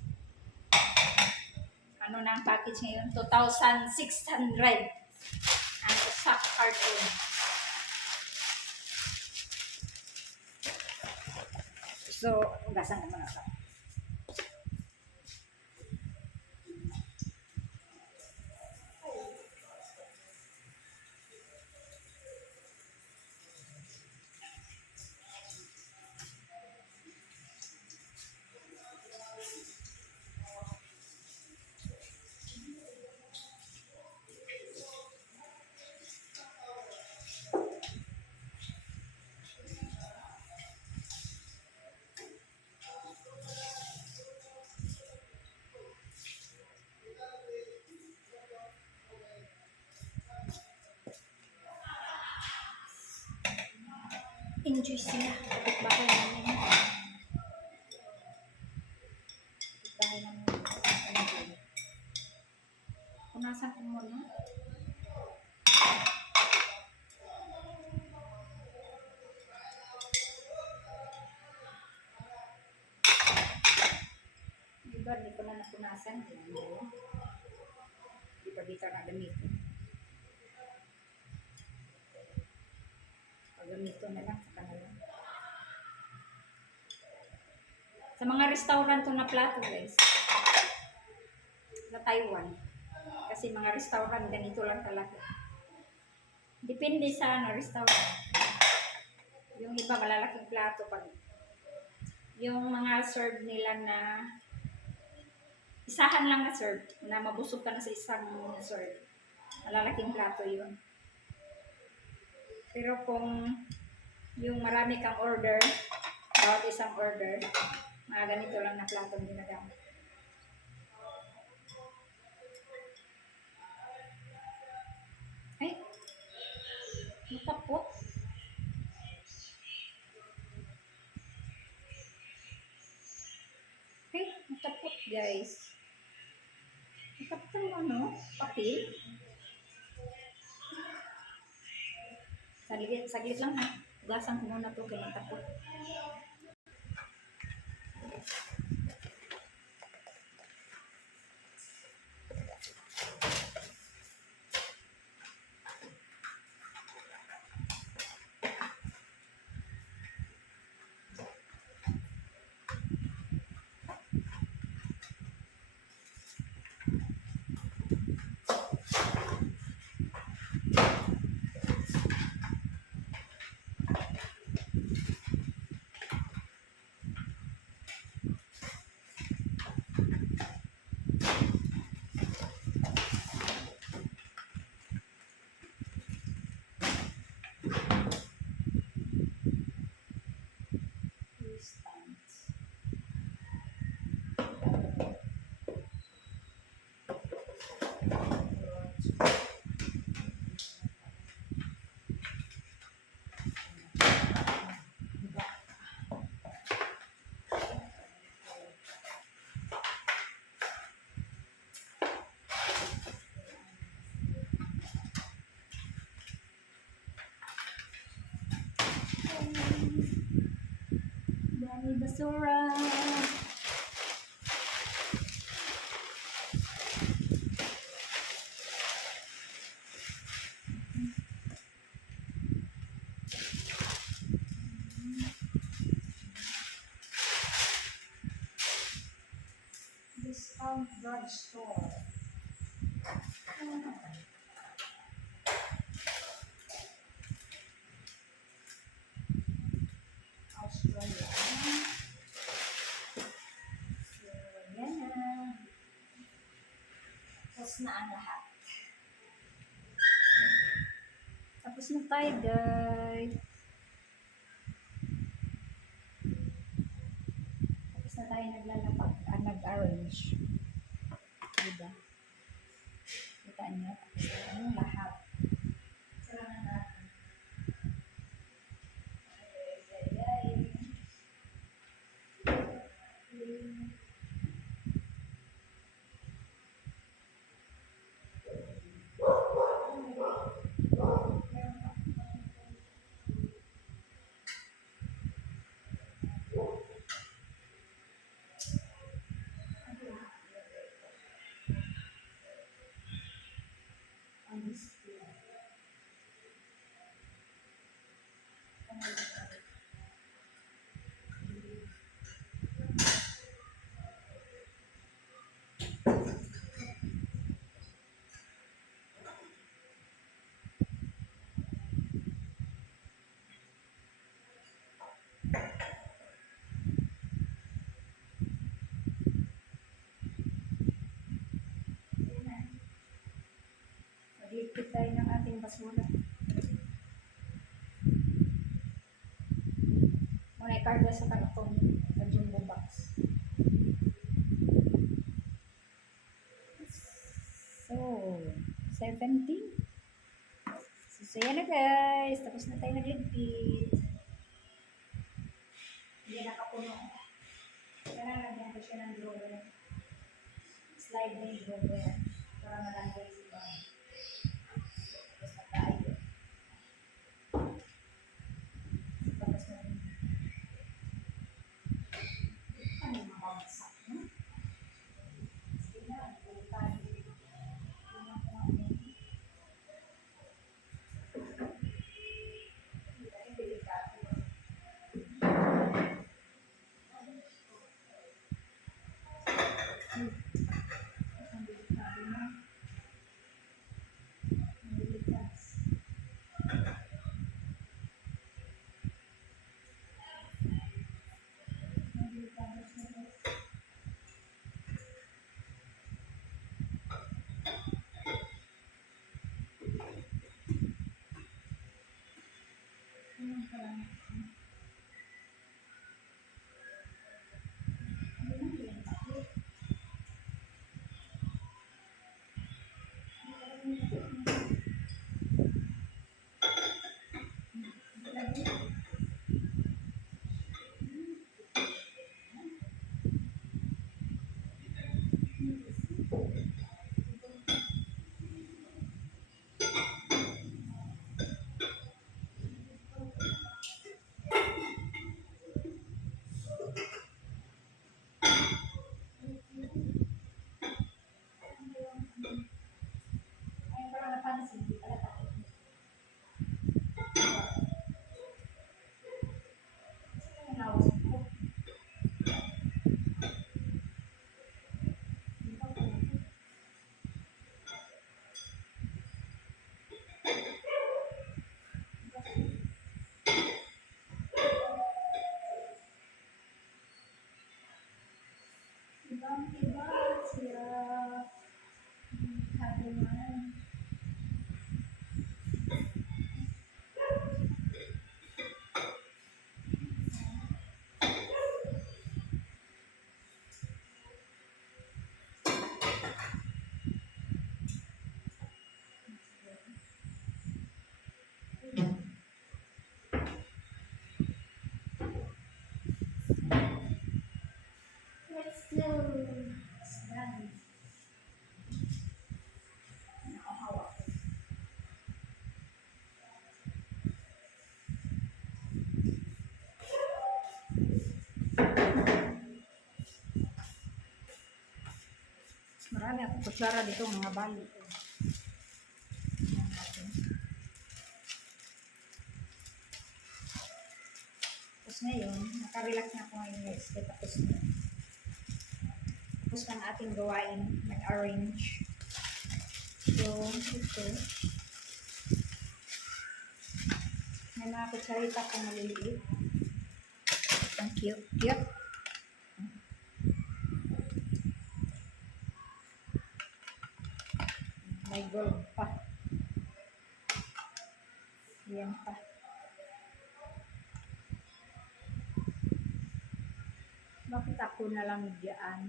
Ano na ang package ngayon? 2,600. Ang sack carton. So, ugasan naman ako. Enjoy sila. Kapit-bahay namin. Kapit-bahay namin. Punasan ko muna. Diba, hindi ko na napunasan. Di pa dito na gamitin. Pag-gamito na lang sa kanila. Sa mga restaurant to na plato guys. Sa Taiwan. Kasi mga restaurant ganito lang talaga. Depende sa restaurant. Yung iba malalaking plato pag yung mga serve nila na isahan lang na serve, na mabusog ka na sa isang serve. Malalaking plato yun. Pero kung yung marami kang order, bawat isang order, mga ganito lang na plato ang ginagamit. Ay, matapot. Ay, matapot guys. Matapot ang papel. Saglit lang ha. Gasan ko muna ito kaya matapot. basura. Discount drugstore. Australia. So, yan na. Tapos na ang lahat. Tapos na tayo, guys. Tapos na tayo naglalapag, nag-arrange. Diba? Kita niyo? Tapos na ang lahat. Sira na natin. Mag-ipit tayo ng ating basura. Muna ikarga sa karton sa jumbo box. So, 17. So, yan na guys. Tapos na tayo nagligpit. Hindi nakapuno. Kaya lagyan ko siya ng drawer. Slide na yung drawer. Para malagay siya. Tapos na tayo. Tapos na rin. Ano yung mga bagsak, no? Sige na, tuloy tayo. Tingnan ko lang yun. Hindi tayo delikado. Ang delikado na. Ang delikado. Ang delikado siya, guys. Tingnan ko lang. Ano na yun? Ay, parang napansin. Hindi pala takot. Ano yung lawas ko? Hindi pa po. Ibang-iba sila. Haduman. Let's go. It's done. kutsara dito mga bali. Ayan natin. Tapos ngayon, nakarelax na ako ngayon guys. Kaya tapos na. Tapos na ang ating gawain. Nag-arrange. So, ito. May mga kutsarita kong maliliit. Ang cute. Cute. May gold pa. Yan pa. Bakit ako na lang diyan?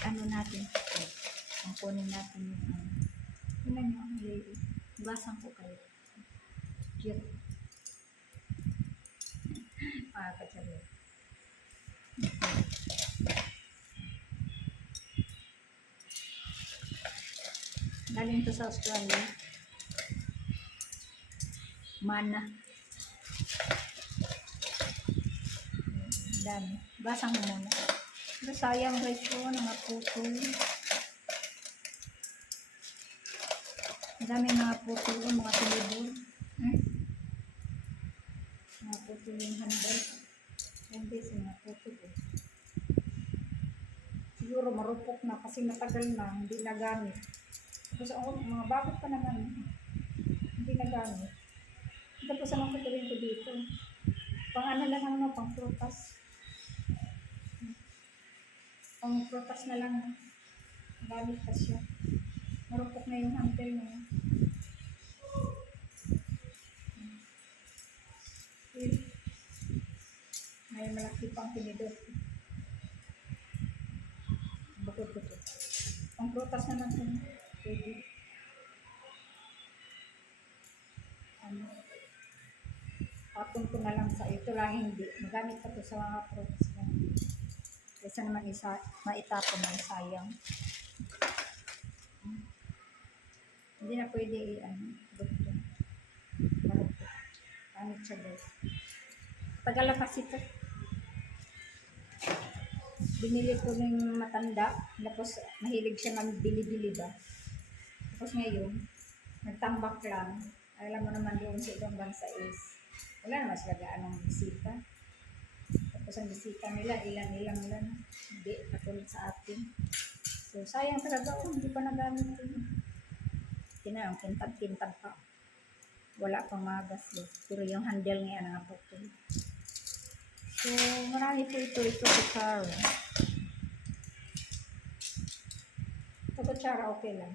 Ano natin? Ang kunin natin yung ano. Tingnan nyo ang lady. Basang ko kayo. Cute. Katsari. Galing to sa Australia. Mana. Dami. Basang mo muna. Pero sayang guys ko, naputol. Dami mga putol, mga tulibol. Mga putol yung handle. Yan guys, mga putol eh. Siguro marupok na kasi matagal na, hindi nagamit. Tapos ako, mga bakit pa naman, hindi nagamit. Tapos ang kutuloy ko dito. Pang ano lang naman, pang prutas. Pang prutas na lang. Gamit pa siya. Marupok na yung handle niya. May malaki pang pinidot. Bukod ko to. Pang prutas naman ito. Pwede. Tapon ko na lang sa ito lang hindi. Magamit pa to sa mga prutas na. Kaysa naman maitapon ng sayang. Hindi na pwede buto. Marupok. Pangit siya guys. Tagal lang kasi ito. Binili ko ng matanda. Tapos mahilig siya magbili-bili ba. Tapos ngayon, nagtambak lang. Alam mo naman doon sa ibang bansa is wala naman sila gaanong bisita. Tapos ang bisita nila, ilan-ilang lang. Hindi, katulad sa atin. So, sayang talaga. Hindi pa nagamit ito. Tinayang, kintag-kintag pa. Wala pang magas. Pero yung handle ngayon ang naputol. So, marami po ito. Ito kutsara. Ito kutsara, okay lang.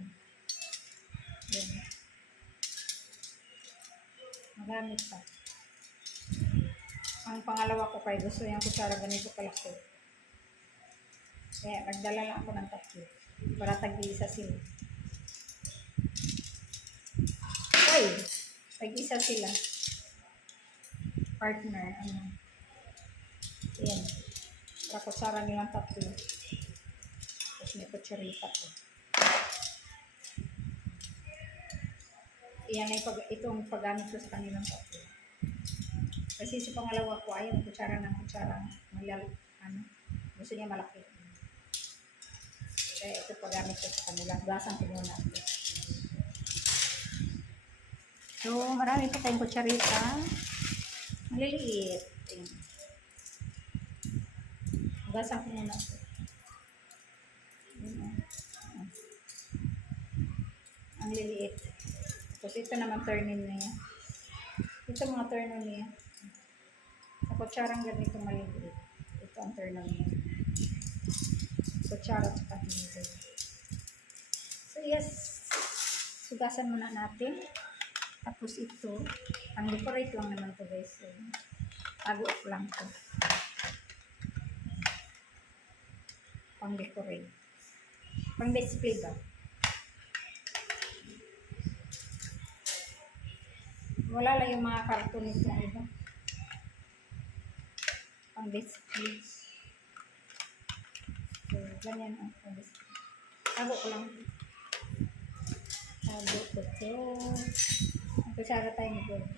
Yan. Magamit pa. Ang pangalawa ko kay gusto yung kutsara ganito kalaki. Kaya nagdala lang ako ng tatlo. Para tag-iisa sila. Ay! Tag-isa sila. Partner. Ayan. Para kutsara nilang tatlo. Tapos may kutsarita ko. Iyan ay itong paggamit ko sa kanilang tatlo. Kasi sa pangalawa ko, ayaw kutsara ng kutsara. Gusto niya malaki. Kaya ito paggamit ko sa kanila. Basang ko muna. So, marami pa tayong kutsarita. Maliliit. Basang ko muna. Ang liliit. Tapos ito naman turnin niya. Ito mga turnin niya. Sa kutsarang ganito maliliit. Ito ang turnin niya. Kutsara at saka hinigil. So yes, sugasan muna natin. Tapos ito, ang decorate lang naman to guys. So, tago lang to. Pang decorate. Pang display ba? Wala lang yung mga karton nito na iba. Pang display. So, ganyan ang pang display. Tago ko lang. Tago ko to. Kutsara tayo ni Gold.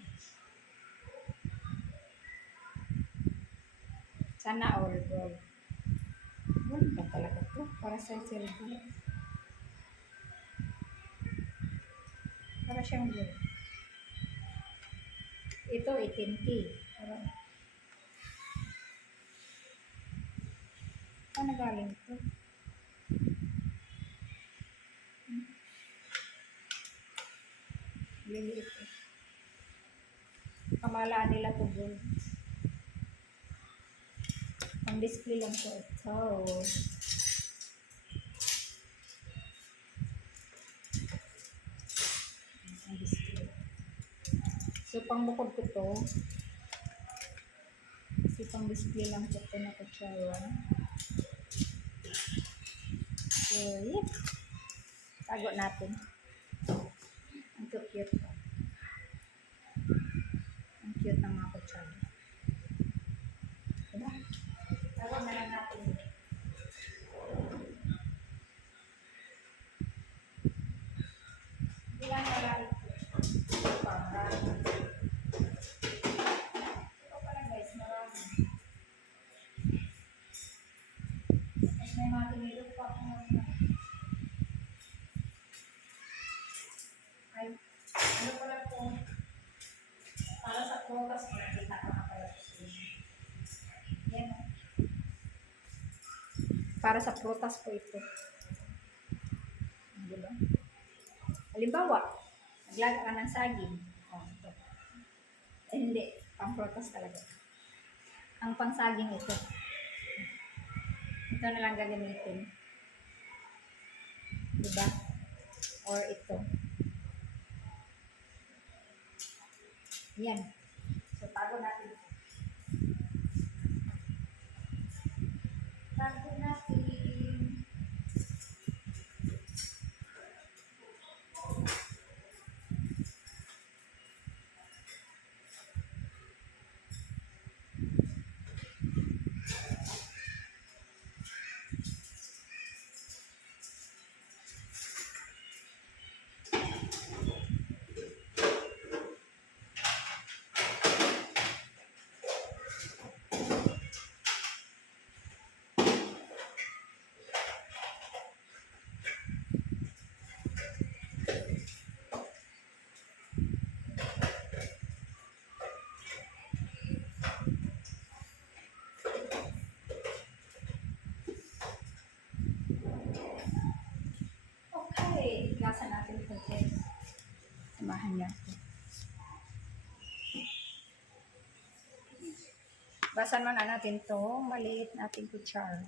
Sana all gold. Gold ba talaga to? Para sa silver. Para siyang gold. Ito, 18K. Parang, paano galing ito? Liliit eh. Kamalaan nila to gold. Ang display lang po ito. Ang display. So, pang bukod ko to. Kasi pang display lang po ito na kutsara. So, yeah. Tago natin. Ang cute po. Ang cute ng mga kutsara. Diba? Tago na lang natin. Ilan na lang ito? Marami. Ito pala guys, marami. At may mga tinilog pa ako ngayon. Ay, ano pala po? Para sa photos, nakita ko na pala ito. Yan. Para sa prutas po ito. Diba? Halimbawa, naglaga ka ng saging. Oh, ito. Eh, hindi. Pang prutas talaga. Ang pang saging ito. Ito na lang gagamitin. Diba? Or ito. Yan. So, tago natin ito. Tago natin. Okay. Igasan natin ito guys. Samahan niya ako. Basan mo na natin to. Maliit natin kutsara.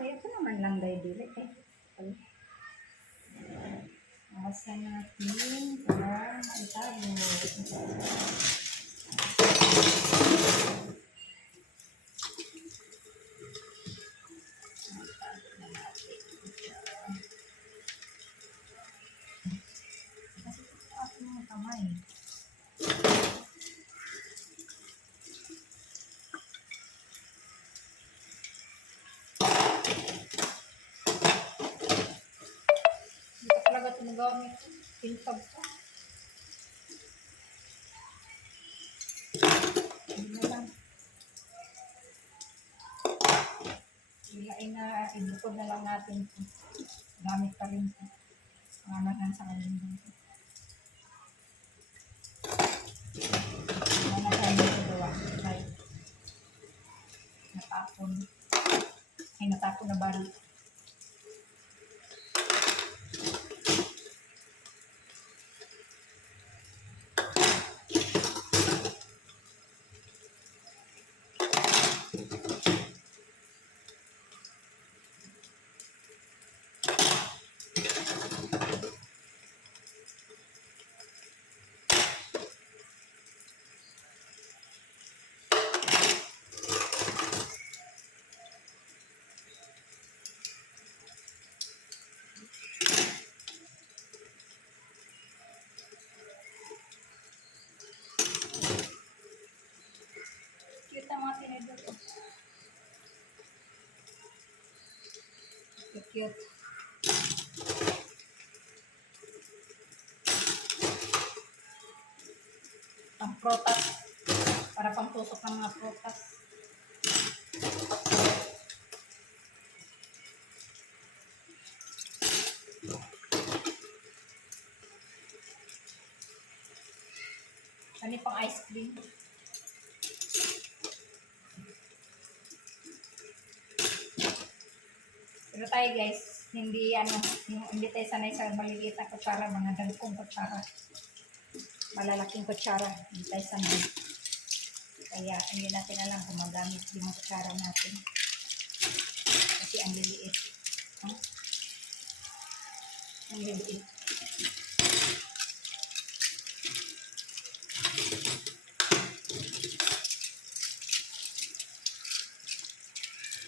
Ay, ito naman lang dahil dili eh. Basan natin para maitago. Kasi ito ako mga kamay. Dito talaga ito nagamit. Pintab ko. Hindi na lang. Ilain na, ibukod na lang natin ito. Gamit pa rin ito. Pangalan lang sa kalimutan ito. Ano na tayo ito gawa? Like, natapon. Ay, natapon na bali. Cute ang mga tinidor ko. Cute. Ang prutas. Para pangtusok ng mga prutas. Ano pang ice cream? Pero tayo guys, hindi tayo sanay sa maliliit na kutsara, mga dagkong kutsara. Malalaking kutsara, hindi tayo sanay. Kaya hindi natin alam kung magamit yung kutsara natin. Kasi ang liliit. Huh? Ang liliit.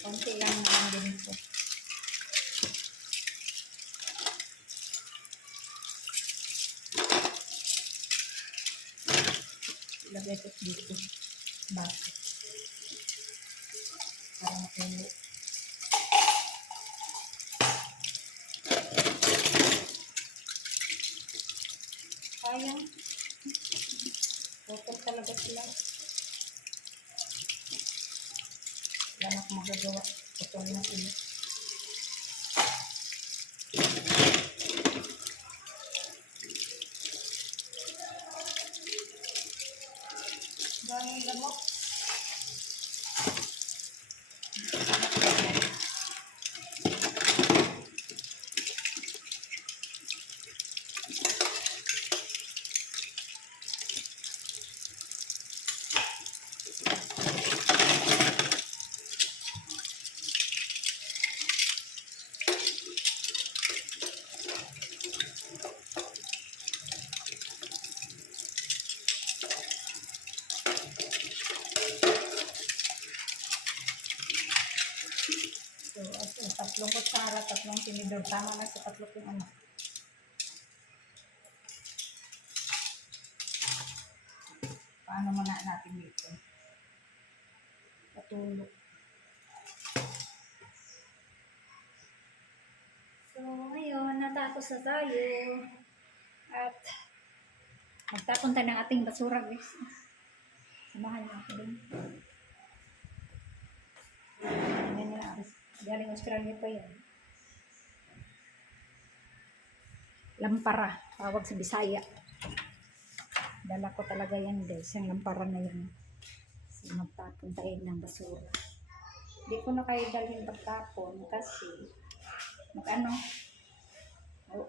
Konti lang naman din ito. Lagay ko dito. Bakit? Para makulo. Sayang. Putol talaga sila. Wala na akong magagawa. Putol na sila. Daming lamok. So, ito, tatlong kutsara, tatlong tinidor. Tama na sa tatlo kong ano. Paano muna natin dito? Patulog. So, ngayon, natapos na tayo. At magtapon tayo ng ating basura, guys. Samahan niyo ako din. Yan nila. Galing Australia pa yan. Lampara. Tawag sa Bisaya. Dala ko talaga yan, guys. Yung lampara na yan. So, magtapon tayo ng basura. Hindi ko na kayo dalhin pagtapon kasi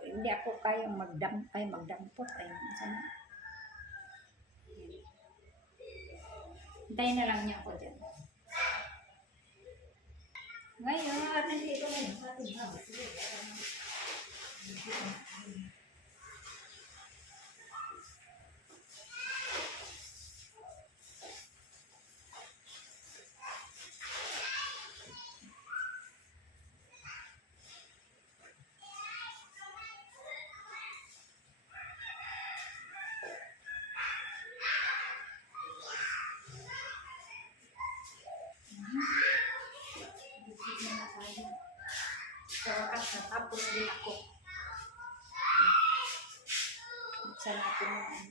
hindi ako kayang magdampot. Sana. Hintayin na lang niya ako dyan. Ngayon, nandito na sa ating house. Sa wakas natapos din ako. Buksan natin yan.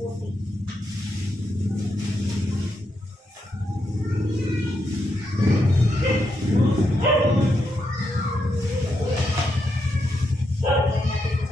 puti. Lagyan natin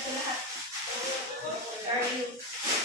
ito lahat. Where are you?